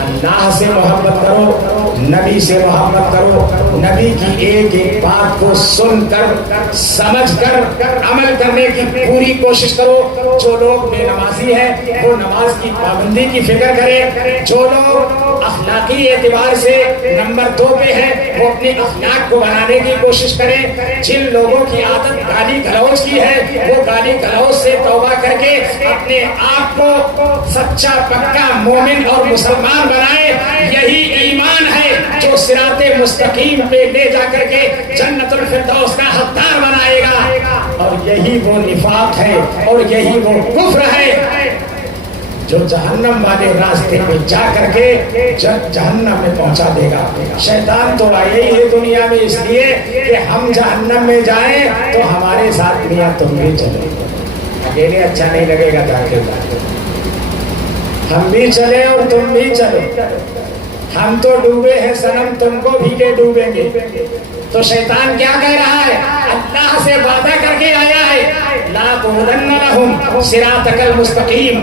اللہ سے محبت کرو، نبی سے محبت کرو، نبی کی ایک ایک بات کو سن کر سمجھ کر عمل کرنے کی پوری کوشش کرو۔ جو لوگ بے نمازی ہیں وہ نماز کی پابندی کی فکر کریں، جو لوگ اخلاقی اعتبار سے نمبر 2 پہ ہیں وہ اپنے اخلاق کو بنانے کی کوشش کریں، جن لوگوں کی عادت گالی گلوچ کی ہے وہ گالی گلوچ سے توبہ کر کے اپنے آپ کو سچا پکا مومن اور مسلمان بنائے۔ یہی ایمان ہے جو صراط مستقیم پہ لے جا کر کے جنت الفردوس کا حقدار بنائے گا، اور یہی وہ نفاق ہے اور یہی وہ کفر ہے جو جہنم والے راستے پہ جا کر کے جہنم میں پہنچا دے گا۔ شیطان تو آئے ہی ہے دنیا میں اس لیے کہ ہم جہنم میں جائیں تو ہمارے ساتھ میاں تم بھی چلے، اکیلے اچھا نہیں لگے گا داخل، ہم بھی چلے اور تم بھی چلو، ہم تو ڈوبے ہیں صنم تم کو بھی کے ڈوبیں گے۔ تو شیطان کیا کہہ رہا ہے؟ اللہ سے وعدہ کر کے آیا ہے، لَأَقْعُدَنَّ لَهُمْ صِرَاطَكَ الْمُسْتَقِيمَ،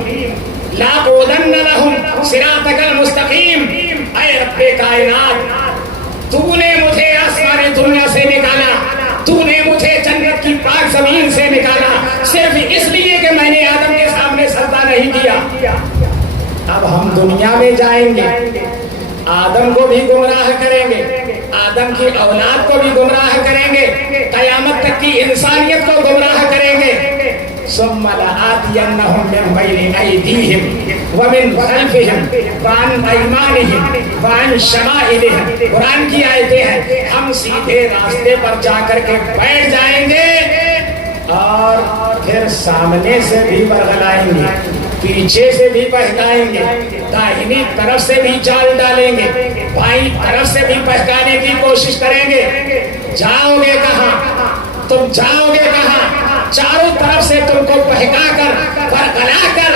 لَأَقْعُدَنَّ لَهُمْ صِرَاطَكَ الْمُسْتَقِيمَ۔ اے رب کائنات، تو نے مجھے آسمان دنیا سے نکالا، تو نے مجھے جنت کی پاک زمین سے نکالا صرف اس لیے کہ میں نے آدم کے سامنے سجدہ نہیں کیا۔ اب ہم دنیا میں جائیں گے، آدم کو بھی گمراہ کریں گے، آدم کی اولاد کو بھی گمراہ کریں گے، قیامت تک کی انسانیت کو گمراہ کریں گے۔ ثم لآتینہم من بین ایدیہم ومن خلفہم وعن ایمانہم وعن شمائلہم۔ قرآن کی آیتیں ہیں، ہم سیدھے راستے پر جا کر کے بیٹھ جائیں گے اور پھر سامنے سے بھی برگلائیں گے، پیچھے سے بھی بہکائیں گے، داہنی طرف سے بھی جال ڈالیں گے، بائیں طرف سے بھی بہکانے کی کوشش کریں گے۔ جاؤ گے کہاں؟ تم جاؤ گے کہاں؟ چاروں طرف سے تم کو بہکا کر برگلا کر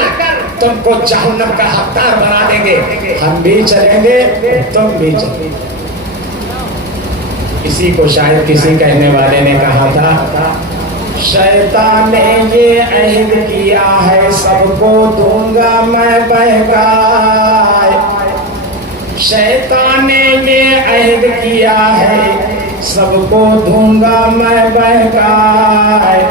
تم کو جہنم کا حقدار بنا دیں گے۔ ہم بھی چلیں گے تم بھی چلیں گے۔ اسی کو شاید کسی کہنے والے نے کہا تھا، شیطان نے یہ عہد کیا ہے سب کو دوں گا میں بہکائے، شیطان نے یہ عہد کیا ہے سب کو دوں گا میں بہکائے،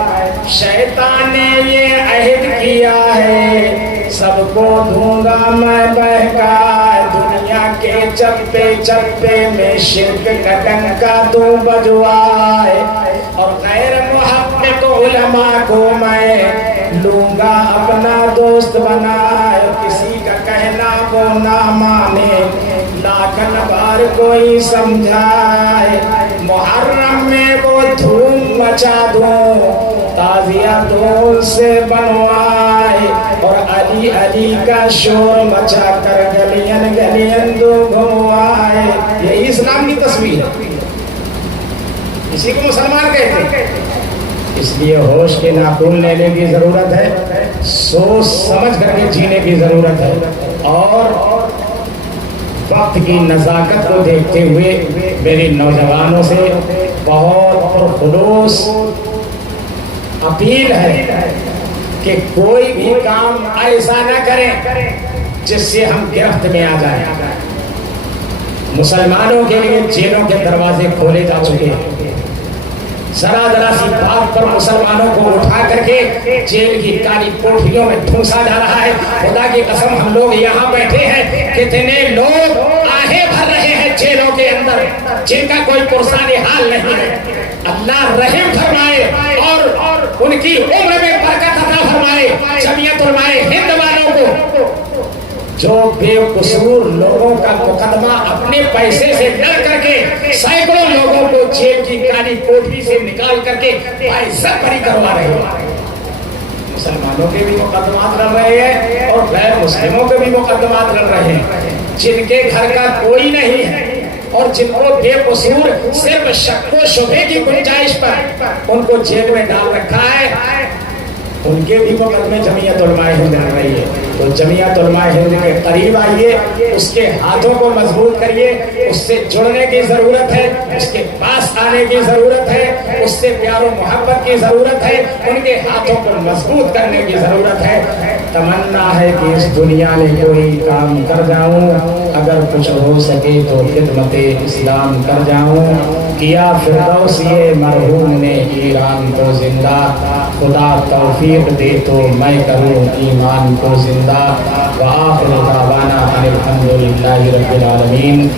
شیطان نے یہ عہد کیا ہے سب کو دوں گا میں بہکائے، دنیا کے چپے چپے میں شرک کا ڈنکا تو بجوائے، اور غیر محقق علماء کو میں لوں گا اپنا دوست بنائے، کسی کا کہنا وہ نہ مانے لاکھن بار کوئی سمجھائے، محرم میں وہ دھوم مچا دوں تازیہ دول سے بنوائے، اور علی علی کا شور مچا کر گلین گلین دو گھوائے۔ یہی اسلام کی تصویر ہے، اسی کو مسلمان کہتے ہیں۔ اس لیے ہوش کے ناخن لینے کی ضرورت ہے، سوچ سمجھ کر کے جینے کی ضرورت ہے، اور وقت کی نزاکت کو دیکھتے ہوئے میری نوجوانوں سے بہت پرخلوص اپیل ہے کہ کوئی بھی کام ایسا نہ کریں جس سے ہم گرفت میں آ جائیں۔ مسلمانوں کے لیے جیلوں کے دروازے کھولے جا چکے ہیں، ذرا ذرا سی بات پر مسلمانوں کو اٹھا کر کے جیل کی کالی کوٹھیوں میں ٹھونسا جا رہا ہے۔ خدا کی قسم ہم لوگ یہاں بیٹھے ہیں، کتنے لوگ آہیں بھر رہے ہیں جیلوں کے اندر جن کا کوئی پرسان حال نہیں ہے۔ اللہ رحم فرمائے اور ان کی عمر میں برکت عطا فرمائے جمعیت علماء ہند والوں کو، جو بے قصور لوگوں کا مقدمہ اپنے پیسے سے لڑ کر کے سینکڑوں لوگوں کو جیل کی کالی کوٹھی سے نکال کر کے عزت بری کروا رہے ہیں۔ مسلمانوں کے بھی مقدمات لڑ رہے ہیں اور غیر مسلموں کے بھی مقدمات لڑ رہے ہیں، جن کے گھر کا کوئی نہیں ہے اور جن کو بے قصور صرف شک و شبہ کی گنجائش پر ان کو جیل میں ڈال رکھا ہے، ان کے بھی مقدمے جمعیت علماء ہند لڑ رہی ہے۔ تو جمعیت علماء ہند کے قریب آئیے، اس کے ہاتھوں کو مضبوط کریے، اس سے جڑنے کی ضرورت ہے، اس کے پاس آنے کی ضرورت ہے، اس سے پیار و محبت کی ضرورت ہے، ان کے ہاتھوں کو مضبوط کرنے کی ضرورت ہے۔ تمنا ہے کہ اس دنیا میں کوئی کام کر جاؤں، اگر کچھ ہو سکے تو خدمت اسلام کر جاؤں، کیا فردوسی مرحوم نے ایران کو زندہ، خدا توفیق دے تو میں کروں ایمان کو زندہ۔ وآخر دعوانا ان الحمدللہ رب العالمین۔